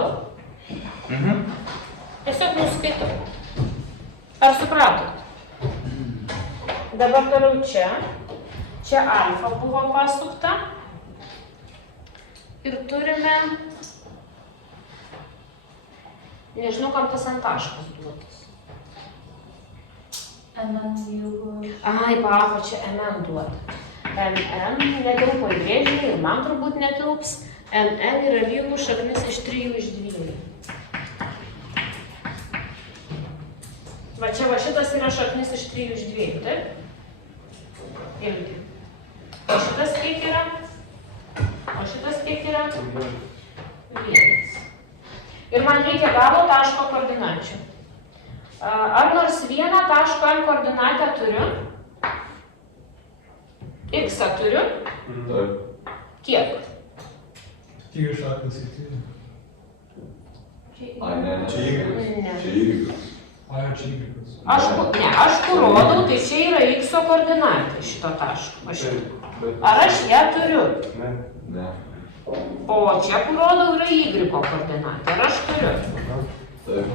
Tiesiog nuskaitau. Ar supratot? Dabar toliau čia. Čia alfa buvo pasukta. Ir turime, nežinau, kam tas ant taškas duotas. MN lygu. Ai, papa, čia MN duota. MN netilpo į brėžinį ir man turbūt netilps. MN yra lygu šaknis iš 3 iš 2. Va čia va šitas yra šaknis iš 3 iš 2, taip? Irgi. O šitas kiek yra? O šitas kiek yra? 1. Ir man reikia galo taško koordinačių. Ar nors vieną taško M koordinatę turiu? X turiu? Taip. Kiek? Tik šaknis į 3. Ai, ne. Čia y. Ne. Čia y. Ai, čia y. Aš kur rodau, tai čia yra X koordinatė šito taško. Ar aš ją turiu? Ne. O čia kur rodau yra Y koordinatė. Ar aš turiu? Taip.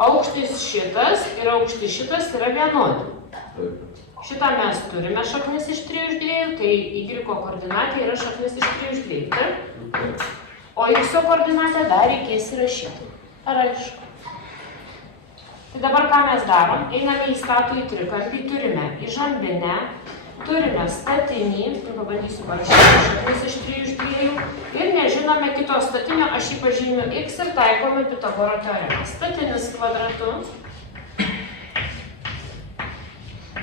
Aukštis šitas ir aukštis šitas yra vienodi. Taip. Šitą mes turime šaknis iš 3 iš 2, tai Y koordinatė yra šaknis iš 3 iš 2, taip? O X koordinatę dar reikės įrašyti. Ar aišku? Tai dabar ką mes darom? Einame į statųjį trikampį, turime įžambinę, turime statinį, pabandysiu parašyti šaknis iš 3 iš 2 ir nežinome kito statinio, aš jį pažymiu X ir taikome Pitagoro teoremą. Statinis kvadratu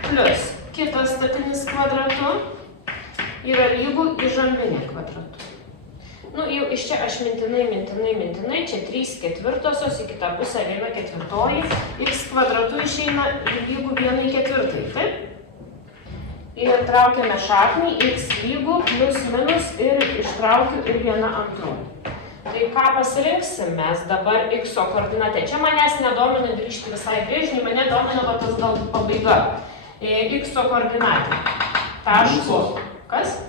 plus kitas statinis kvadratu yra lygu įžambinė kvadratu. Nu, jau iš čia aš mintinai, čia 3/4 į kitą pusę 1/4, X kvadratu išeina lygu 1/4, taip? Ir traukiame šaknį, X lygu plus minus ir ištraukiu ir 1/2. Tai ką pasirinksim mes dabar X koordinate? Čia manęs nedomina grįžti visai brėžinį, mane domina va tas gal pabaiga. X koordinatė. Taško. Kas?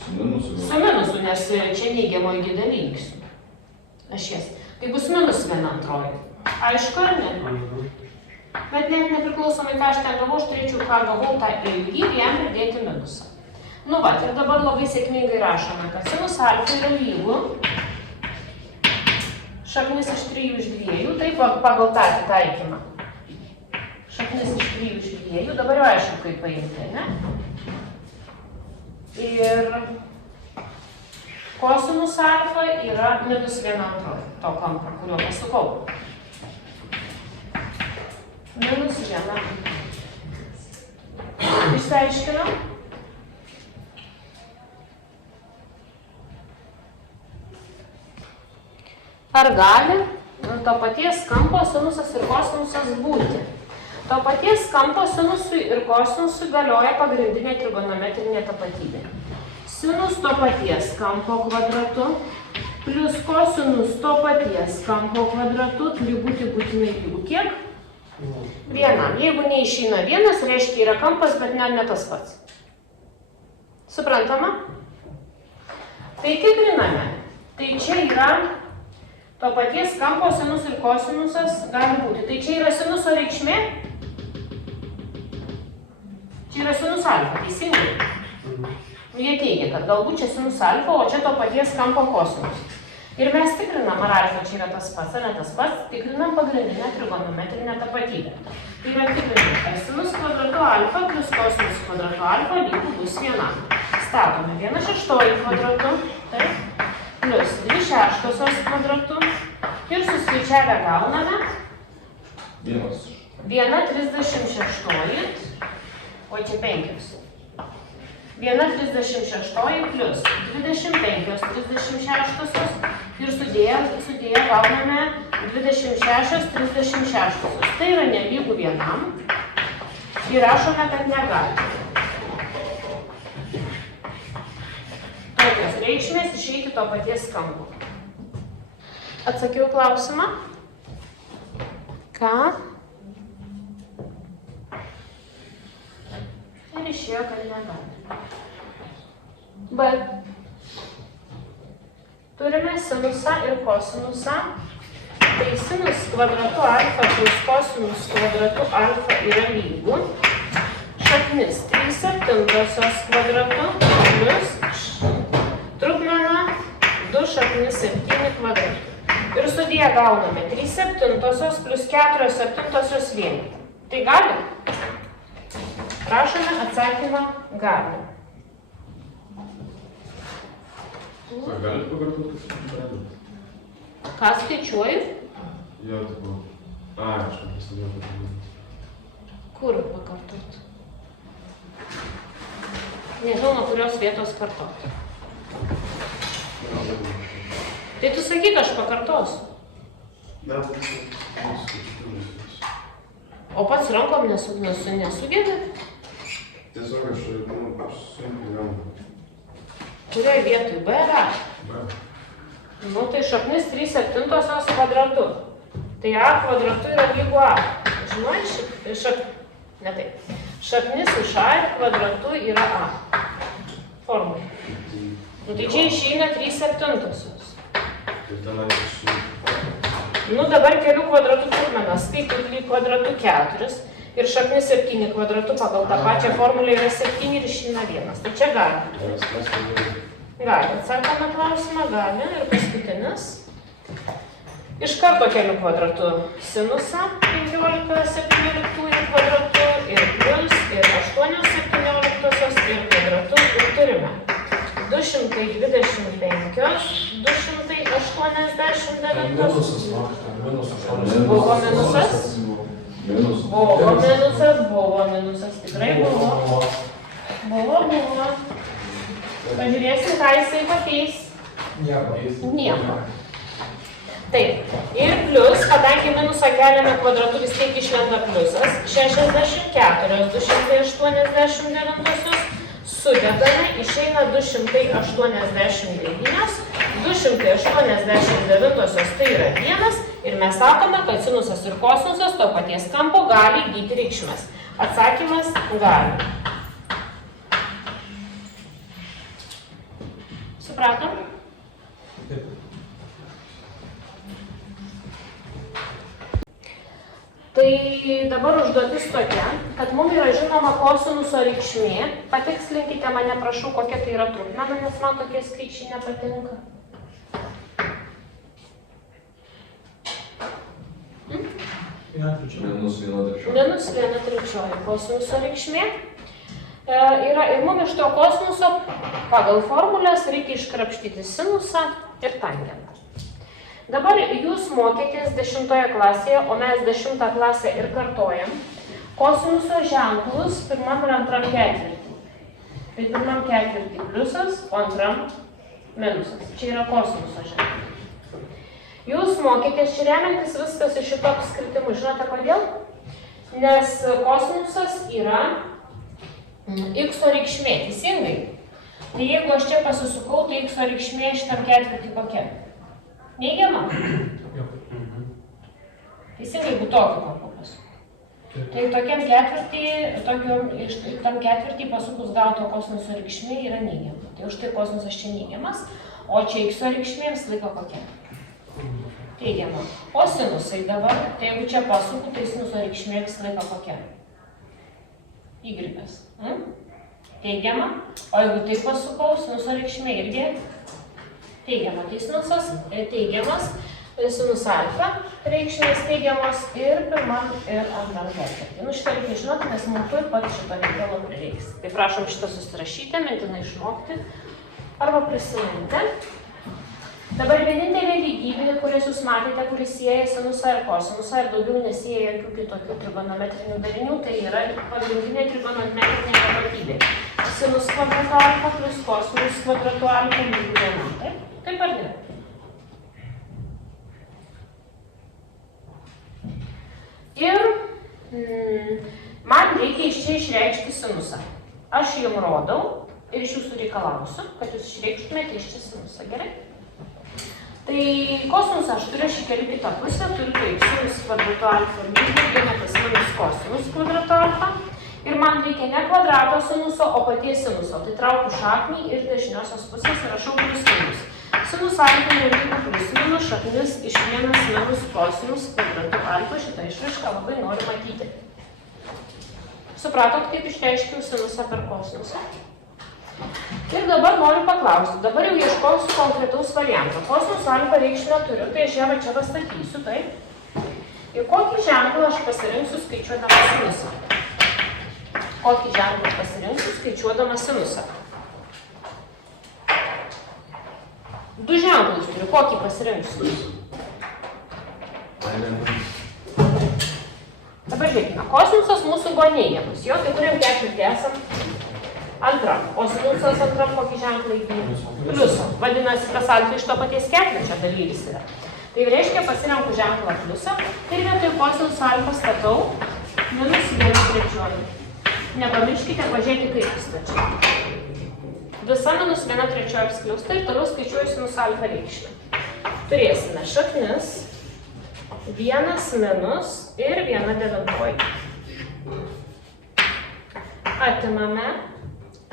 Su minusu. Su minusu, nes čia neigiamoji dalyksiu. Ašies. Tai bus minus 1/2. Aišku, ar ne? Bet net nepriklausomai, ką aš ten gavau, aš turėčiau, ką gavau tą ilgį ir jam pridėti minusą. Nu va, ir dabar labai sėkmingai rašome, kad sinus alfa yra lygu šaknis iš 3 iš 2, taip pagal tą taikymą. Šaknis iš 3 iš 2, dabar jau aišku, kaip paimti, ne? Ir kosinus alfa yra -1/2 to kampo, kuriuo pasukau. -1. Išsiaiškinam. Ar gali to paties kampo sinusas ir kosinusas būti? To paties kampo sinusui ir kosinusui galioja pagrindinė trigonometrinė tapatybė. Sinus to paties kampo kvadratu plus kosinus to paties kampo kvadratu turi būti būtinai lygu kiek? Vienam. Jeigu neišeina vienas, reiškia yra kampas, bet ne tas pats. Suprantama? Tai tikriname. Tai čia yra to paties kampo sinus ir kosinusas gali būti. Tai čia yra sinuso reikšmė. Čia yra sinus alfa, teisingai? Jie teigia, kad galbūt čia sinus alfa, o čia to paties kampo kosinus. Ir mes tikrinam, ar alfa čia yra tas pats, ar ne tas pats, tikrinam pagrindinę trigonometrinę tapatybę. Tai yra tikrinam, ar sinus kvadratu alfa plus kosinus kvadratu alfa lygu bus 1. Statome 1/6 kvadratu, taip, plus 2/6 kvadratu ir suskaičiavę gauname 1/36, o čia 5. 1/36 plus 25/36 ir sudėję gauname 26/36. Tai yra nelygu 1 ir rašome, kad negali. Tokios reikšmės išeiti to paties kampo. Atsakiau klausimą? Ką? Ir išėjo, kad negali. Bet turime sinusą ir kosinusą. Tai sinus kvadratu alfa plus kosinus kvadratu alfa yra lygu šaknis 3/7 kvadratu plus trupmena 2/7 kvadratu. Ir sudėję gauname 3/7 plus 4/7 vienetą. Tai gali? Rašome atsakymą gali. Ar galit pakartoti, kas pradėt? Ką skaičiuoju? Jo, tipo. Aš pasidėjau pakartoti. Kur pakartoti? Nežinau, nuo kurios vietos kartoti. Tai tu sakyk, aš pakartosiu. O pats rankom nesugebi? Tiesiog aš sunkiai gaunu. Kurioje vietoj? B rašo. Nu, tai šaknis 3/7 kvadratu. Tai A kvadratu yra lygu A. Žinai, ne taip. Šaknis iš A ir kvadratu yra A. Formulė. Nu, tai čia išeina 3/7. Ir tenai iš... Nu, dabar kelių kvadratų trupmenas. Skaitų kvadratų 4 ir šaknis 7 kvadratų pagal tą pačią formulę yra 7 ir išeina 1. Tai čia gali. Gali. Atsakome klausimą, gali. Ir paskutinis. Iš karto kelių kvadratų sinusą 15/17 kvadratu ir plus ir 8/17 ir kvadratu ir turime 225, 289. Buvo minusas? Buvo minusas, tikrai buvo. Buvo. Pažiūrėsim, ką jisai pakeis. Nieko. Taip. Ir plus, kadangi minusą keliame kvadratu, vis tiek išlenda pliusas. 64, 289. Sudedame, išeina 289. 289 tai yra 1 ir mes sakome, kad sinusas ir kosinusas to paties kampo gali įgyti reikšmes. Atsakymas gali. Supratom? Tai dabar užduotis tokia, kad mums yra žinoma kosinuso reikšmė. Patikslinkite mane, prašau, kokia tai yra trupmena, nes man tokie skaičiai nepatinka. -1/3. -1/3 kosinuso reikšmė. yra ir mum iš to kosinuso pagal formulės reikia iškrapštyti sinusą ir tangentą. Dabar jūs mokėtės 10 klasėje, o mes 10 klasę ir kartojam, kosinuso ženklus pirmam ir antram ketvirtį. Tai pirmam ketvirtį pliusas, o antram minusas. Čia yra kosinuso ženklas. Jūs mokėtės čia remiantis viskas iš šito apskritimu. Žinote kodėl? Nes kosinusas yra x reikšmė, teisingai. Tai jeigu aš čia pasisukau, tai x reikšmė šitam ketvirtį kokia? Neigiama? Teisingai, jeigu tokį kampą pasukau. Tai tokiam ketvirtį pasukus gauto kosinuso reikšmė yra neigiama. Tai už tai kosinusas čia neigiamas, o čia x reikšmė visą laiką kokia? Teigiama. O sinusai dabar, tai jeigu čia pasuku, tai sinuso reikšmė visą laiką kokia? Y. Teigiama. O jeigu taip pasukau, sinuso reikšmė irgi teigiama. Tai sinusas teigiamas, sinus alfa reikšmės teigiamos ir pirmam ir antram ketvirtį. Šitą reikia žinoti, nes mums tuoj pat šito reikalo prireiks. Tai prašom šitą susirašyti, mintinai išmokti arba prisiminti. Dabar vienintelė lygybė, kurias jūs matėte, kuris sieja sinusą ir kosinusą ir daugiau nesieja jokių kitokių trigonometrinių darinių, tai yra pagrindinė trigonometrinė tapatybė. Sinus kvadrato alfa plus kosinus kvadrato alfa lygu 1. Taip? Taip ar ne? Ir man reikia iš čia išreikšti sinusą. Aš jums rodau ir iš jūsų reikalausiu, kad jūs išreikštumėte iš čia sinusą. Gerai? Tai kosinusą aš turiu šį keliu kitą pusę, turiu taip sinus kvadrato alfa lygu 1 plus minus kosinus kvadrato alfa. Ir man reikia ne kvadrato sinuso, o paties sinuso. Tai traukiu šaknį ir dešiniosios pusės rašau plius minus. Sinus alfa lygu plius minus šaknis iš 1 minus kosinus kvadrato alfa. Šitą išraišką labai noriu matyti. Supratot, kaip išreiškiau sinusą per kosinusą? Ir dabar noriu paklausti, dabar jau ieškosiu konkretaus varianto. Kosinus alfa reikšmę turiu, tai aš ją va čia pastatysiu, taip? Ir kokį ženklą aš pasirinksiu skaičiuodama sinusą? Kokį ženklą aš pasirinksiu skaičiuodama sinusą? Du ženklus turiu, kokį pasirinksiu? Dabar žiūrėkime, kosinusas mūsų buvo neigiamas, jo, tai kuriam ketvirtį esam? Antram. O sinusas antram kokį ženklą įgyja? Pliusą. Vadinasi, tas alfa iš to paties ketvirčio dalyvis yra. Tai reiškia, pasirenku ženklą pliusą ir vietoj kosinus alfa statau minus 1/3. Nepamirškite pažiūrėti, kaip stačiau. Visa minus 1/3 apskliausta ir toliau skaičiuoju sinus alfa reikšmę. Turėsime šaknis, 1 minus ir 1/9. Atimame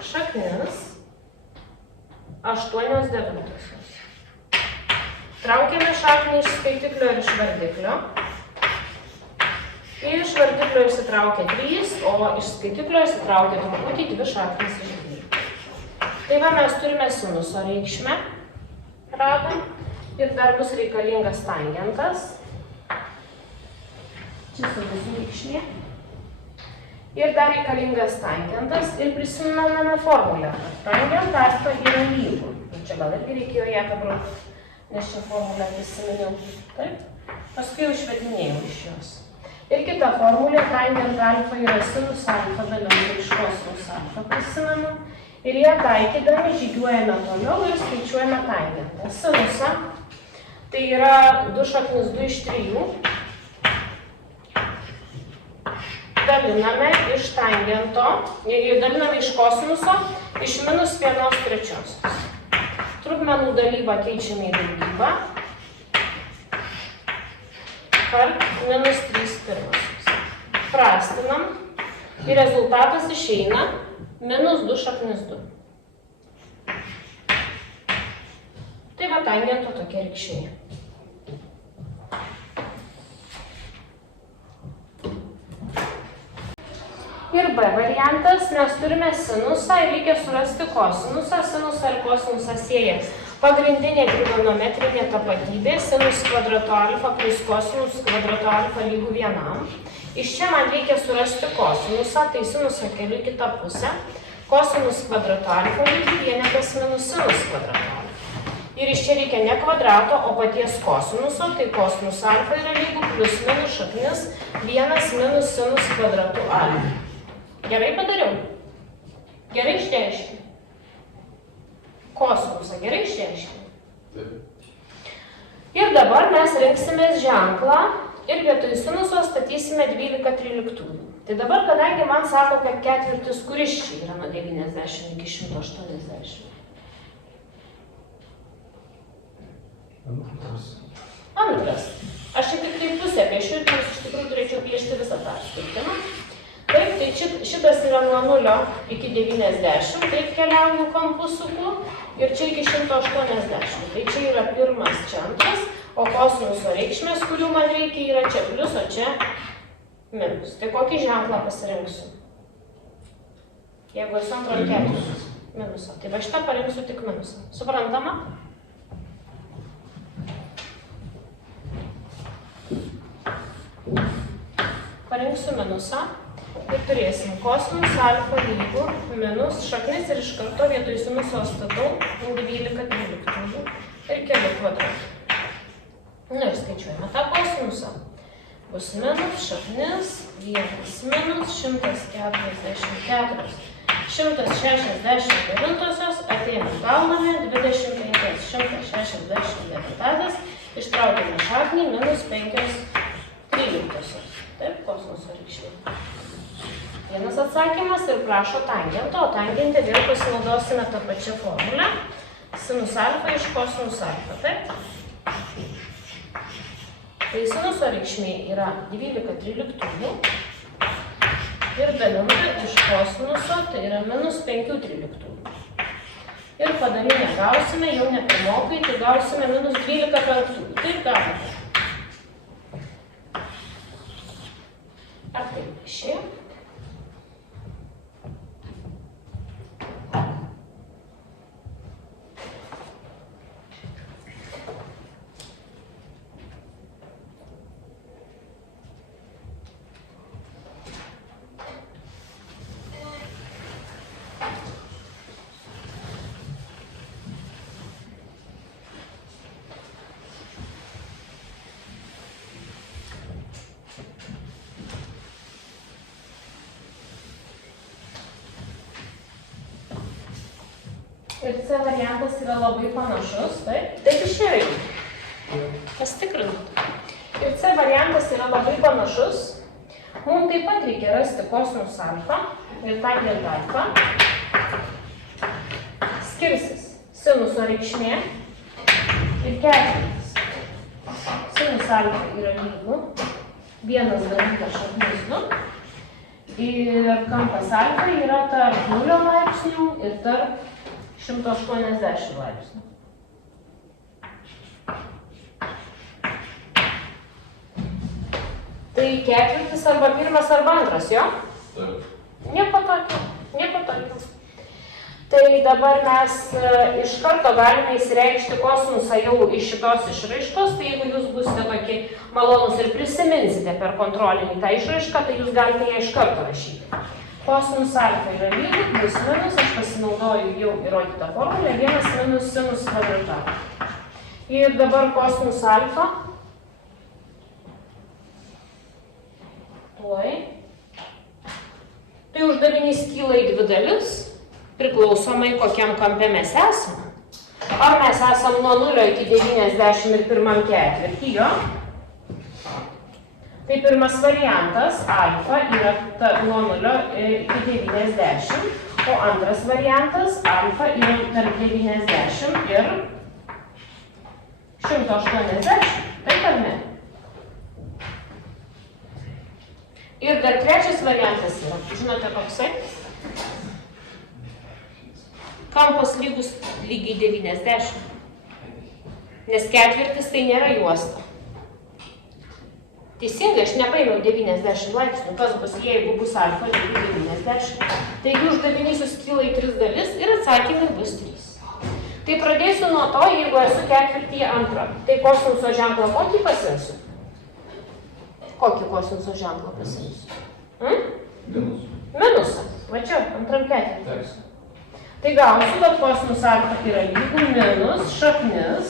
šaknis 8/9. Traukiame šaknį iš skaitiklio ir iš vardiklio. Iš vardiklio išsitraukia 3, o iš skaitiklio išsitraukia truputį 2 šaknis iš 2. Tai va mes turime sinuso reikšmę. Radom. Ir dar bus reikalingas tangentas. Čia sinuso reikšmė. Ir dar reikalingas tangentas ir prisimename formulę. Tangent alfa yra lygu. Čia gal irgi reikėjo ją pabraukti, nes čia formulę prisiminiau. Taip? Paskui jau išvedinėjau iš jos. Ir kita formulė, tangent alfa yra sinus alfa dalinta iš kosinus alfa prisimenu. Ir ją taikydami žygiuojame toliau ir skaičiuojame tangentą. Sinusą, tai yra 2 šaknis 2 iš 3. Daliname iš tangento, daliname iš kosinuso, iš minus 1/3. Trupmenų dalybą keičiame į daugybą. Kart minus 3/1. Prastinam ir rezultatas išeina minus 2 šaknis 2. Tai va tangento tokia reikšmė. Ir B variantas, mes turime sinusą ir reikia surasti kosinusą. Sinusą ir kosinusą sieja pagrindinė trigonometrinė tapatybė, sinus kvadrato alfa plus kosinus kvadrato alfa lygu 1. Iš čia man reikia surasti kosinusą, tai sinusą keliu į kitą pusę. Kosinus kvadrato alfa lygių vienetas minus sinus kvadrato alfa. Ir iš čia reikia ne kvadrato, o paties kosinuso, tai kosinus alfa yra lygu plius minus šaknis 1 minus sinus kvadratu alfa. Gerai padariau? Gerai išreiškiu? Kosinusą gerai išreiškiu? Taip. Ir dabar mes rinksimės ženklą ir vietoj sinuso statysime 12 tryliktųjų. Tai dabar, kadangi man sako, kad ketvirtis kuris čia yra nuo 90 iki 180. Antras. Aš čia tik tai pusę piešiu, nes iš tikrųjų turėčiau piešti visą tą skirtimą. Taip, tai šitas yra nuo 0 iki 90, taip keliauju kampusuku ir čia iki 180. Tai čia yra pirmas, čia antras, o kosinuso reikšmės, kurių man reikia, yra čia plius, o čia minus. Tai kokį ženklą pasirinksiu? Jeigu esu antro ketvirtis. Minusą. Tai va šitą parinksiu tik minusą. Suprantama? Parinksiu minusą ir turėsim kosinus alfa lygu minus šaknis ir iš karto vietoj sinuso statau 12 tryliktųjų ir keliu kvadratą. Nu ir skaičiuojame tą kosinusą. Bus minus šaknis 1 minus 144. 169 ateina gauname 25 169. Ištraukime šaknį minus 5 tryliktosios. Taip, kosinuso reikšmė. Vienas atsakymas ir prašo tangento, o tangente vėl pasinaudosime tą pačią formulę. Sinus alfa iš kosinus alfa, taip? Tai sinuso reikšmė yra 12 tryliktųjų ir dalinta iš kosinuso, tai yra minus 5 tryliktųjų. Ir padalinę gausime, jau ne pirmokai, tai gausime minus 12 penktųjų. Taip galite. Ar taip išėjo? Ir C variantas yra labai panašus, taip? Taip išėjo. Pasitikrinant. Ir C variantas yra labai panašus. Mums taip pat reikia rasti kosinus alfa ir tangent alfa. Skirsis sinuso reikšmė ir ketvirtis. Sinus alfa yra lygu 1 dalykas šaknis 2. Ir kampas alfa yra tarp 0 laipsnių ir tarp 180 laipsnių. Tai ketvirtis arba pirmas arba antras, jo? Taip. Nieko tokio, nieko tokio. Tai dabar mes iš karto galime įsireikšti kosinusą jau iš šitos išraiškos, tai jeigu jūs būsite tokie malonus ir prisiminsite per kontrolinį tą išraišką, tai jūs galite ją iš karto rašyti. Kosinus alfa yra lygu, plius minus, aš pasinaudoju jau įrodytą formulę, 1 minus sinus kvadrato. Ir dabar kosinus alfa. Tuoj. Tai uždavinys kyla į dvi dalis, priklausomai kokiam kampe mes esame. Ar mes esam nuo 0 iki 90 ir pirmam ketvirtį, jo? Tai pirmas variantas, alfa, yra nuo 0 iki 90, o antras variantas, alfa, yra tarp 90 ir 180, taip ar ne? Ir dar trečias variantas yra, žinote koksai? Kampas lygus lygiai 90, nes ketvirtis tai nėra juosta. Teisingai, aš nepaėmiau 90 laipsnių, kas bus, jeigu bus alfa lygiai 90. Taigi uždavinys suskyla į 3 dalis ir atsakymai bus 3. Tai pradėsiu nuo to, jeigu esu ketvirtyje antrą. Tai kosinuso ženklą kokį pasimsiu? Kokį kosinuso ženklą pasimsiu? Minus. Minusą. Va čia, antram ketvirtį. Tai gausiu, kad kosinus alfa yra lygu minus šaknis,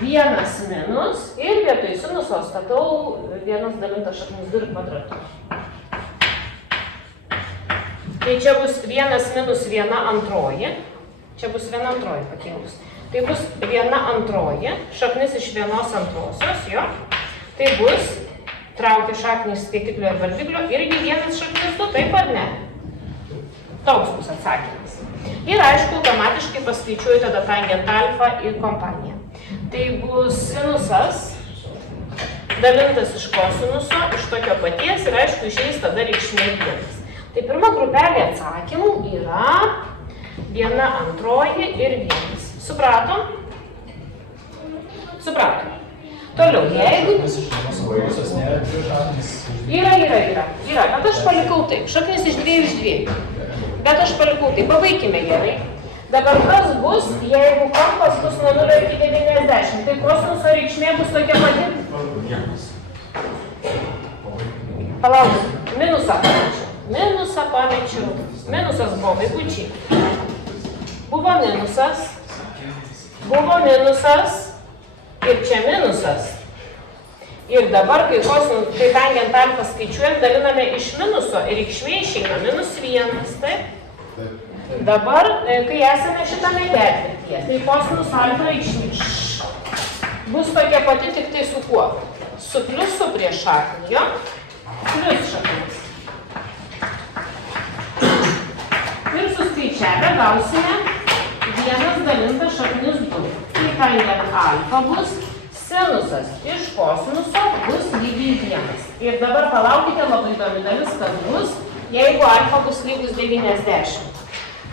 1 minus ir vietoj sinuso statau 1 dalinta šaknis 2 kvadratu. Tai čia bus 1 minus 1 antroji. Čia bus 1 antroji pakėlus. Tai bus 1 antroji, šaknis iš 1 antrosios, jo. Tai bus, traukia šaknis skaitiklio ir vardiklio, irgi 1 šaknis 2, taip ar ne? Toks bus atsakymas. Ir aišku, automatiškai paskaičiuoju tada tangent alfa ir kompaniją. Tai bus sinusas dalintas iš kosinuso, iš tokio paties ir aišku, išeis tada reikšmė 1. Tai pirma grupelė atsakymų yra 1 antroji ir 1. Supratom? Supratom. Toliau, jeigu... Visos nėra 2 šaknis. Yra. Bet aš palikau taip. Šaknis iš 2 iš 2. Bet aš palikau taip. Pabaikime gerai. Dabar kas bus, jeigu kampas bus nuo 0 iki 90? Tai kosinuso reikšmė bus tokia pati. Palauk, minusą pamečiau. Minusas buvo, vaikučiai. Buvo minusas ir čia minusas. Ir dabar, kai tangent alfa skaičiuojam, daliname iš minuso ir reikšmė išeina -1, taip? Dabar, kai esame šitame ketvirtyje, tai kosinus alfa reikšmė bus tokia pati, tik tai su kuo? Su pliusu prieš šaknį, jo? Plius šaknis. Ir suskaičiavę gausime 1 dalinta šaknis 2. Tai tangent alfa bus sinusas iš kosinuso bus lygiai 1. Ir dabar palaukite, labai įdomi dalis, kad bus, jeigu alfa bus lygus 90.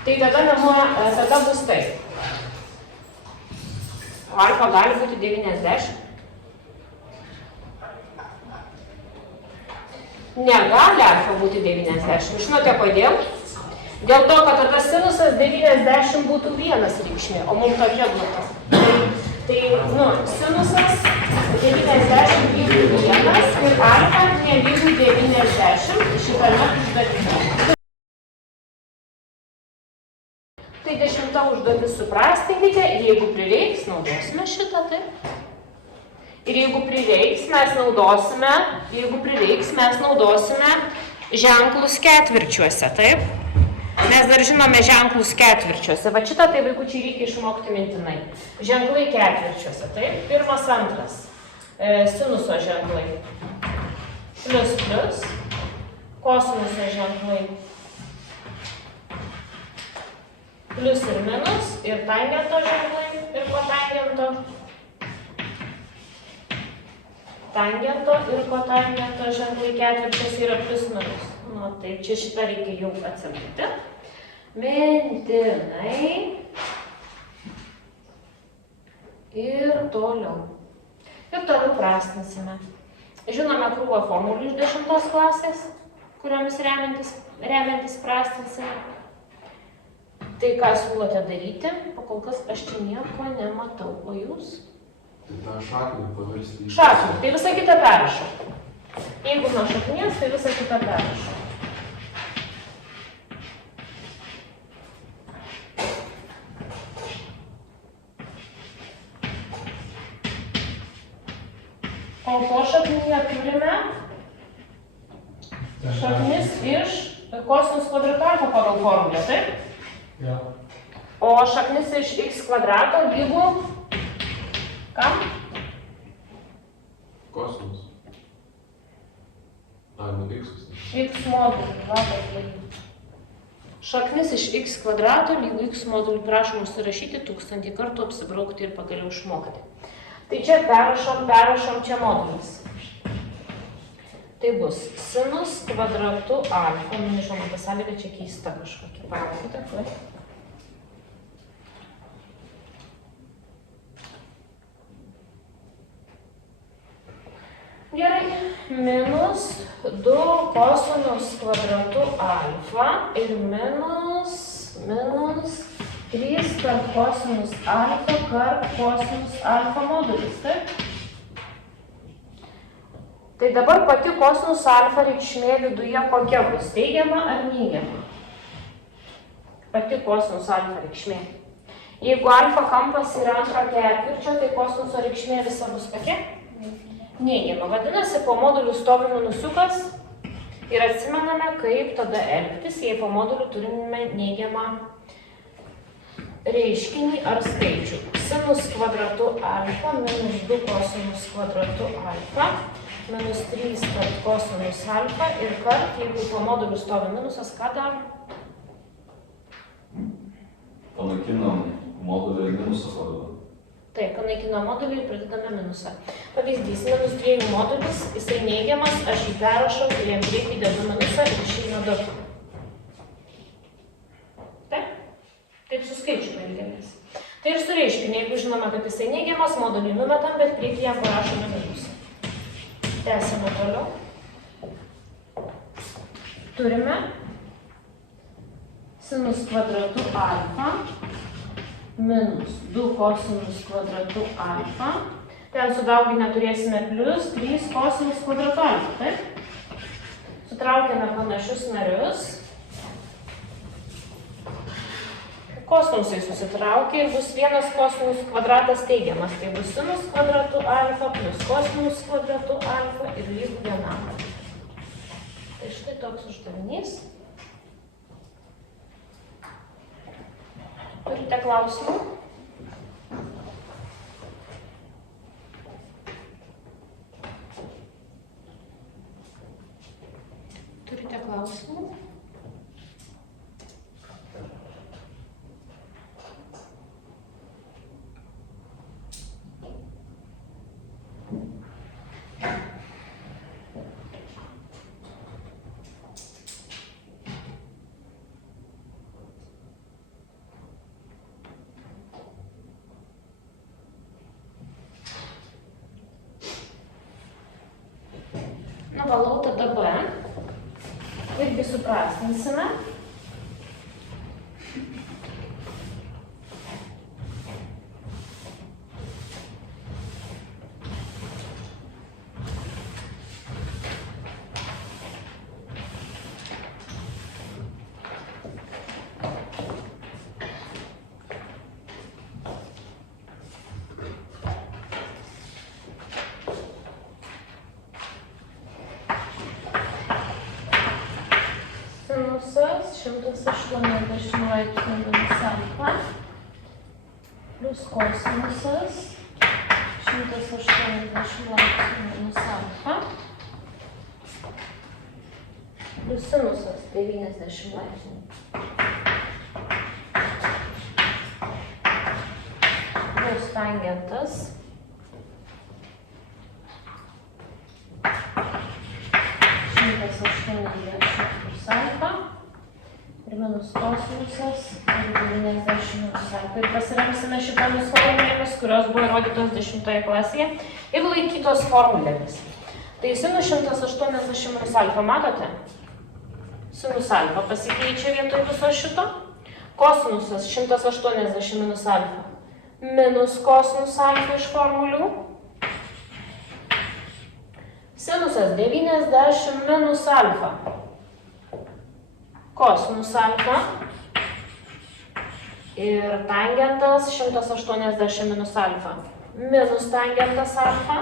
Tai tada bus taip. O alfa gali būti 90? Negali alfa būti 90. Žinote kodėl? Dėl to, kad tada sinusas 90 būtų 1 reikšmė, o mums tokia būtų. Tai, sinusas 90 lygu 1 ir alfa nelygu 90 šitame užduotime. Tai 10 užduotis suprastinkite ir jeigu prireiks, naudosime šitą, taip? Ir jeigu prireiks, mes naudosime ženklus ketvirčiuose, taip? Mes dar žinome ženklus ketvirčiuose. Va šitą tai vaikučiai reikia išmokti mintinai. Ženklai ketvirčiuose, taip? 1, 2. Sinuso ženklai. Plius, plius. Kosinuso ženklai. Plius ir minus. Ir tangento ženklai. Ir kotangento. Tangento ir kotangento ženklai ketvirčiuose yra plius minus. Taip, čia šitą reikia jau atsakyti. Mintinai. Ir toliau prastinsime. Žinome krūvą formulių iš 10 klasės, kuriomis remiantis prastinsime. Tai ką siūlote daryti? Pakol kas aš čia nieko nematau. O jūs? Tai tą šaknį paversti. Šaknį. Tai visą kitą perrašau. Jeigu nuo šaknies, tai visą kitą perrašau. O po šaknyje turime šaknis iš kosinus kvadrato alfa pagal formulę, taip? Ja. O šaknis iš x kvadrato lygu kam? Kosinus. X. X modulį. Šaknis iš x kvadrato lygu x modulį. Prašom užsirašyti 1000 kartų, apsibraukti ir pagaliau išmokti. Tai čia perrašom čia modulis. Tai bus sinus kvadratu alfa. Nežinau, ta sąlyga čia keista kažkokia. Palaukite. Gerai. Minus 2 kosinus kvadratu alfa ir minus 3 kart kosinus alfa kart kosinus alfa modulis, taip? Tai dabar pati kosinus alfa reikšmė viduje kokia bus? Teigiama ar neigiama? Pati kosinus alfa reikšmė. Jeigu alfa kampas yra antro ketvirčio, tai kosinuso reikšmė visa bus kokia? Neigiama. Vadinasi, po moduliu stovi minusiukas ir atsimename, kaip tada elgtis, jei po moduliu turime neigiamą reiškinį ar skaičių. Sinus kvadratu alfa minus 2 kosinus kvadratu alfa minus 3 kart kosinus alfa ir kart, jeigu po moduliu stovi minusas, ką darom? Panaikinam modulį ir minusą padedam. Taip, panaikinam modulį ir pridedame minusą. Pavyzdys, minus 2 modulis, jisai neigiamas, aš jį perrašau ir jam priekį dedu minusą ir išeina 2. Taip? Taip su skaičiumi elgiamės. Tai ir su reiškiniu, jeigu žinome, kad jisai neigiamas, modulį numetam, bet priekį jam parašome minusą. Tęsime toliau. Turime sinus kvadratu alfa minus 2 kosinus kvadratu alfa. Ten sudauginę turėsime plus 3 kosinus kvadratu alfa, taip? Sutraukiame panašius narius. Kosinusai susitraukia ir bus vienas kosinus kvadratas teigiamas. Tai bus sinus kvadratu alfa plus kosinus kvadratu alfa ir lygu 1. Tai štai toks uždavinys. Turite klausimų? Turite klausimų? Nuvalau tada B. Irgi suprastinsime. Sinusas 180 laipsnių minus alfa plus kosinusas 180 laipsnių minus alfa plus sinusas 90 laipsnių plus tangentas 180 plus alfa ir minus kosinusas ir 90 minus alfa. Ir pasiremsime šitomis formulėmis, kurios buvo įrodytos 10 klasėje ir laikytos formulėmis. Tai sinus 180 minus alfa, matote? Sinus alfa pasikeičia vietoj viso šito. Kosinusas 180 minus alfa minus kosinus alfa iš formulių. Sinusas 90 minus alfa. Kosinus alfa ir tangentas 180 minus alfa minus tangentas alfa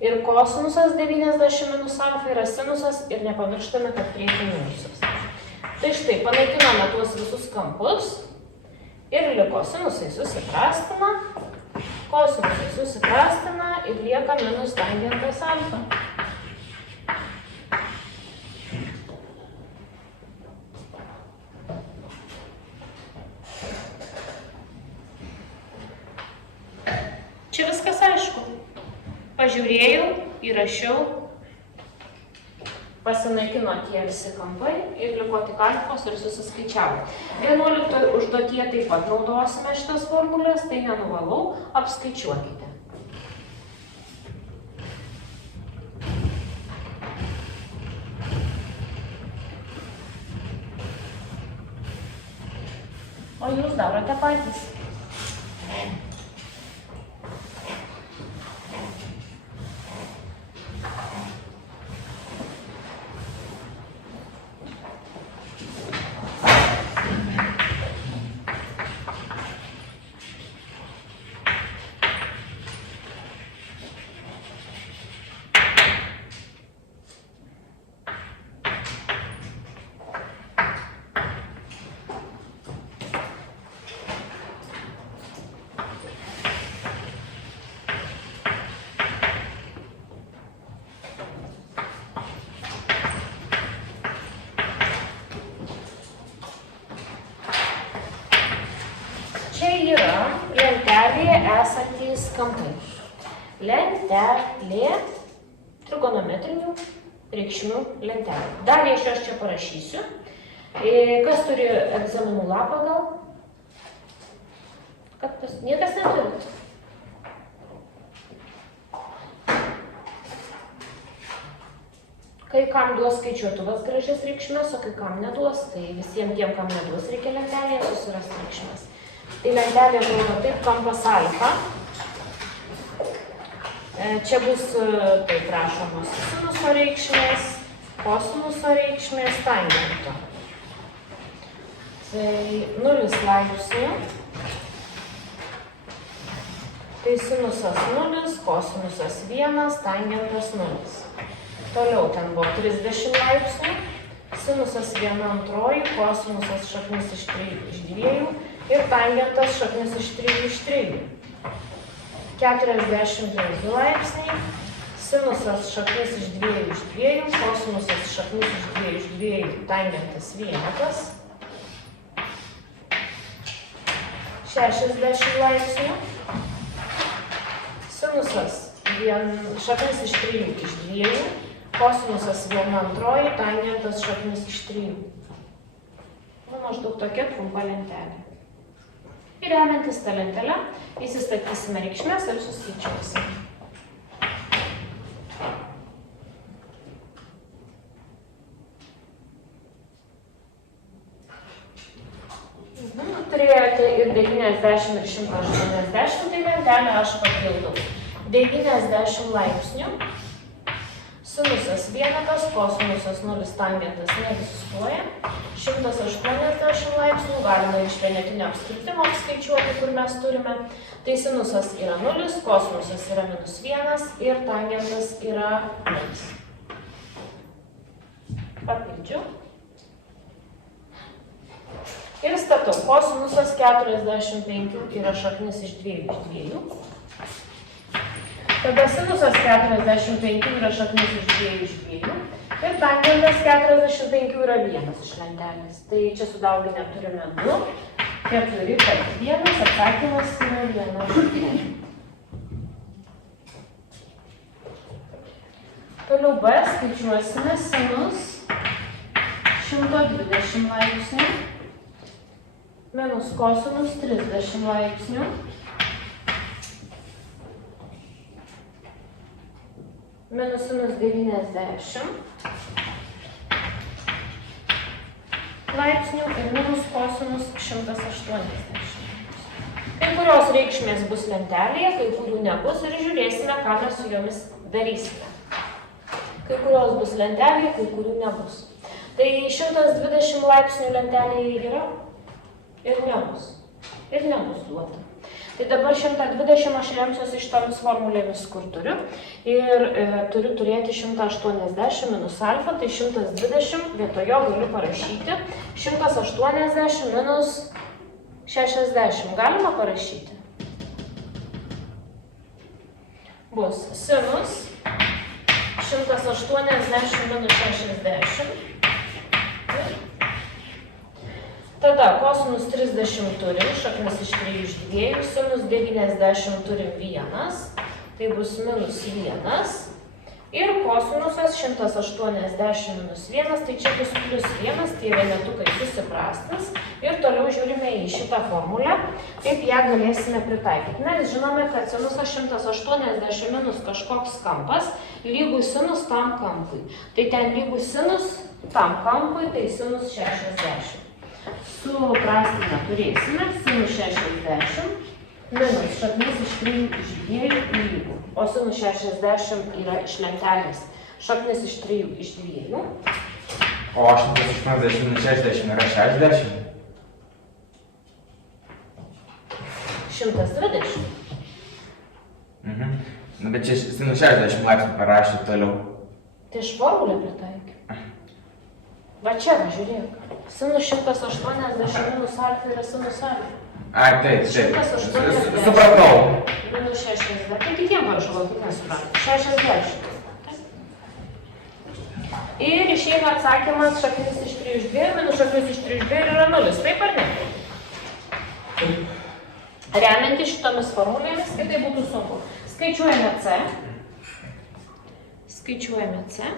ir kosinusas 90 minus alfa yra sinusas ir nepamirštame, kad prieki minusas. Tai štai, panaikiname tuos visus kampus ir liko sinusai susiprastina, kosinusai susiprastina ir lieka minus tangentas alfa. Čia viskas aišku. Pažiūrėjau, įrašiau, pasinaikino tie visi kampai ir liko tik alfos ir susiskaičiavo. 11 užduotyje taip pat naudosime šitas formulės, tai nenuvalau, apskaičiuokite. O jūs darote patys. kampai. Lentelė trigonometrinių reikšmių lentelė. Dalį iš aš čia parašysiu. Kas turi egzaminų lapą gal? Niekas neturi. Kai kam duos skaičiuotuvas gražias reikšmes, o kai kam neduos, tai visiems tiem, kam neduos, reikia lentelėje susirasti reikšmes. Tai lentelė atrodo taip, kampas alfa. Čia bus taip rašomos sinuso reikšmės, kosinuso reikšmės, tangento. Tai 0 laipsnių. Tai sinusas 0, kosinusas 1, tangentas 0. Toliau ten buvo 30 laipsnių, sinusas 1/2, kosinusas šaknis iš 3 iš 2 ir tangentas šaknis iš 3 iš 3. 45 laipsniai, sinusas šaknis iš 2 iš 2, kosinusas šaknis iš 2 iš 2, tangentas 1. 60 laipsnių, sinusas šaknis iš 3 iš 2, kosinusas 1/2, tangentas šaknis iš 3. Maždaug tokia trumpa lentelė. Ir remiantis tą lentelę, įsistatysime reikšmes ir suskaičiuosime. Turėjote ir 90 ir 180, tai lentelę aš papildau. 90 laipsnių. Sinusas 1, kosinusas 0, tangentas neegzistuoja. 180 laipsnių galima iš vienetinio apskritimo apskaičiuoti, kur mes turime. Tai sinusas yra 0, kosinusas yra -1 ir tangentas yra 0. Papildžiu. Ir statau. Kosinusas 45 yra šaknis iš 2 iš 2. Tada sinusas 45 yra šaknis iš 2 iš 2 ir tangentas 45 yra 1 iš lentelės. Tai čia sudauginę turime 2, 4 per 1, atsakymas yra 1. Toliau B skaičiuosime sinus 120 laipsnių minus kosinus 30 laipsnių. Minus sinus 90 laipsnių ir minus kosinus 180. Kai kurios reikšmės bus lentelėje, kai kurių nebus ir žiūrėsime, ką mes su jomis darysime. Kai kurios bus lentelėje, kai kurių nebus. Tai 120 laipsnių lentelėje yra ir nebus. Ir nebus duota. Tai dabar 120 aš remsiuosi šitomis formulėmis, kur turiu. Ir turiu turėti 180 minus alfa, tai 120 vietojo galiu parašyti. 180 minus 60 galima parašyti. Bus sinus 180 minus 60. Tada kosinus 30 turim, šaknis iš 3 iš 2, sinus 90 turim 1, tai bus minus 1. Ir kosinusas 180 minus 1, tai čia bus plus 1, tie vienetukai susiprastins. Ir toliau žiūrime į šitą formulę, kaip ją galėsime pritaikyti. Mes žinome, kad sinusas 180 minus kažkoks kampas lygus sinus tam kampui. Tai ten lygus sinus tam kampui, tai sinus 60. Suprastinę turėsime sinus 60 minus šaknis iš 3 iš 2 lygų. O sinus 60 yra iš lentelės šaknis iš 3 iš 2. O 180 minus 60 yra 60. 120. Bet čia sinus 60 laipsnių parašė toliau. Tai aš formulę pritaikiu. Va čia, va, žiūrėk. Sinus 180 minus alfa yra sinus alfa. Ai, taip. 180 Supratau. minus 60. Tai kitiem parašau, kaip nesupranta. 60. Ir išeina atsakymas šaknis iš 3 iš 2 minus šaknis iš 3 iš 2 yra 0. Taip ar ne? Remiantis šitomis formulėmis, kitai būtų sunku. Skaičiuojame C. Skaičiuojame C.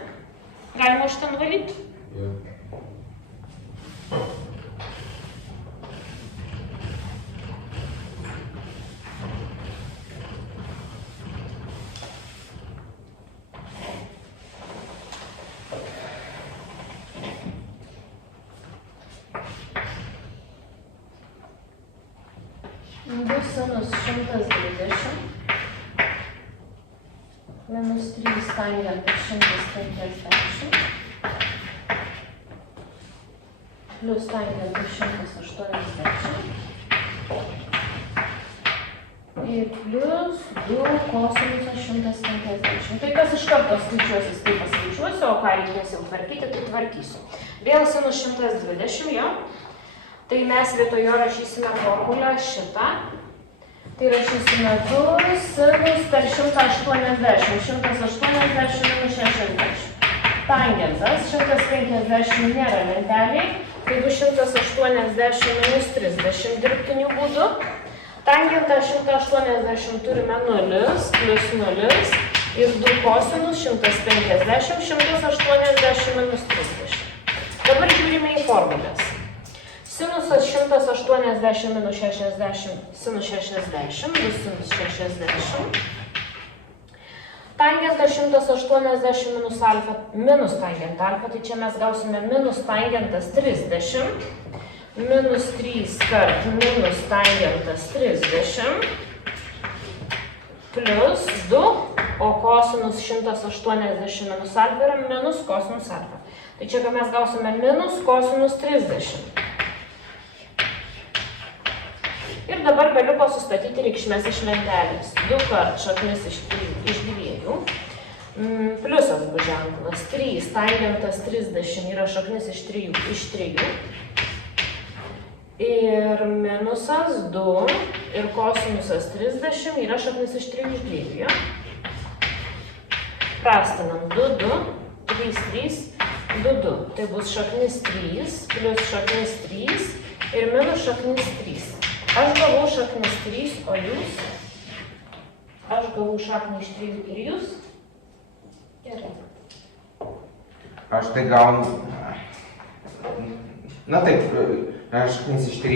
Galima šitą nuvalyti? Jo. Du sinus 120 minus 3 tangentas 150 plus tangentas 180 ir plus 2 kosinusas 150. Tai kas iš karto skaičiuosis, tai paskaičiuosiu, o ką reikės jau tvarkyti, tai tvarkysiu. Vėl sinus 120 jau. Tai mes vietoj jo rašysime formulę šitą. Tai rašysime 2 sinus per 180. 180 minus 60. Tangentas 150 nėra lentelėj. Tai 280 minus 30 dirbtiniu būdu. Tangentą 180 turime 0 plus 0 ir 2 kosinus 150, 180 minus 30. Dabar žiūrime į formulės. Sinusas 180 minus 60, sinus 60, 2 sinus 60. Tangentas 180 minus alfa, minus tangent alfa, tai čia mes gausime minus tangentas 30, minus 3 kart minus tangentas 30, plus 2, o kosinus 180 minus alfa yra minus kosinus alfa. Tai čia mes gausime minus kosinus 30. Ir dabar galiu sustatyti reikšmės iš lentelės. 2 kart šaknis iš 2. Pliusas bus ženklas. 3 tangentas 30 yra šaknis iš 3. Ir minusas 2 ir kosinusas 30 yra šaknis iš 3 iš 2. Prastinam 2, 2, 3, 3, 2, 2. Tai bus šaknis 3 plus šaknis 3 ir minus šaknis 3. Aš gavau šaknis 3, o jūs? Aš gavau šaknį iš 3 ir jūs? Gerai. Aš tai gaunu... Na taip, šaknis iš 3.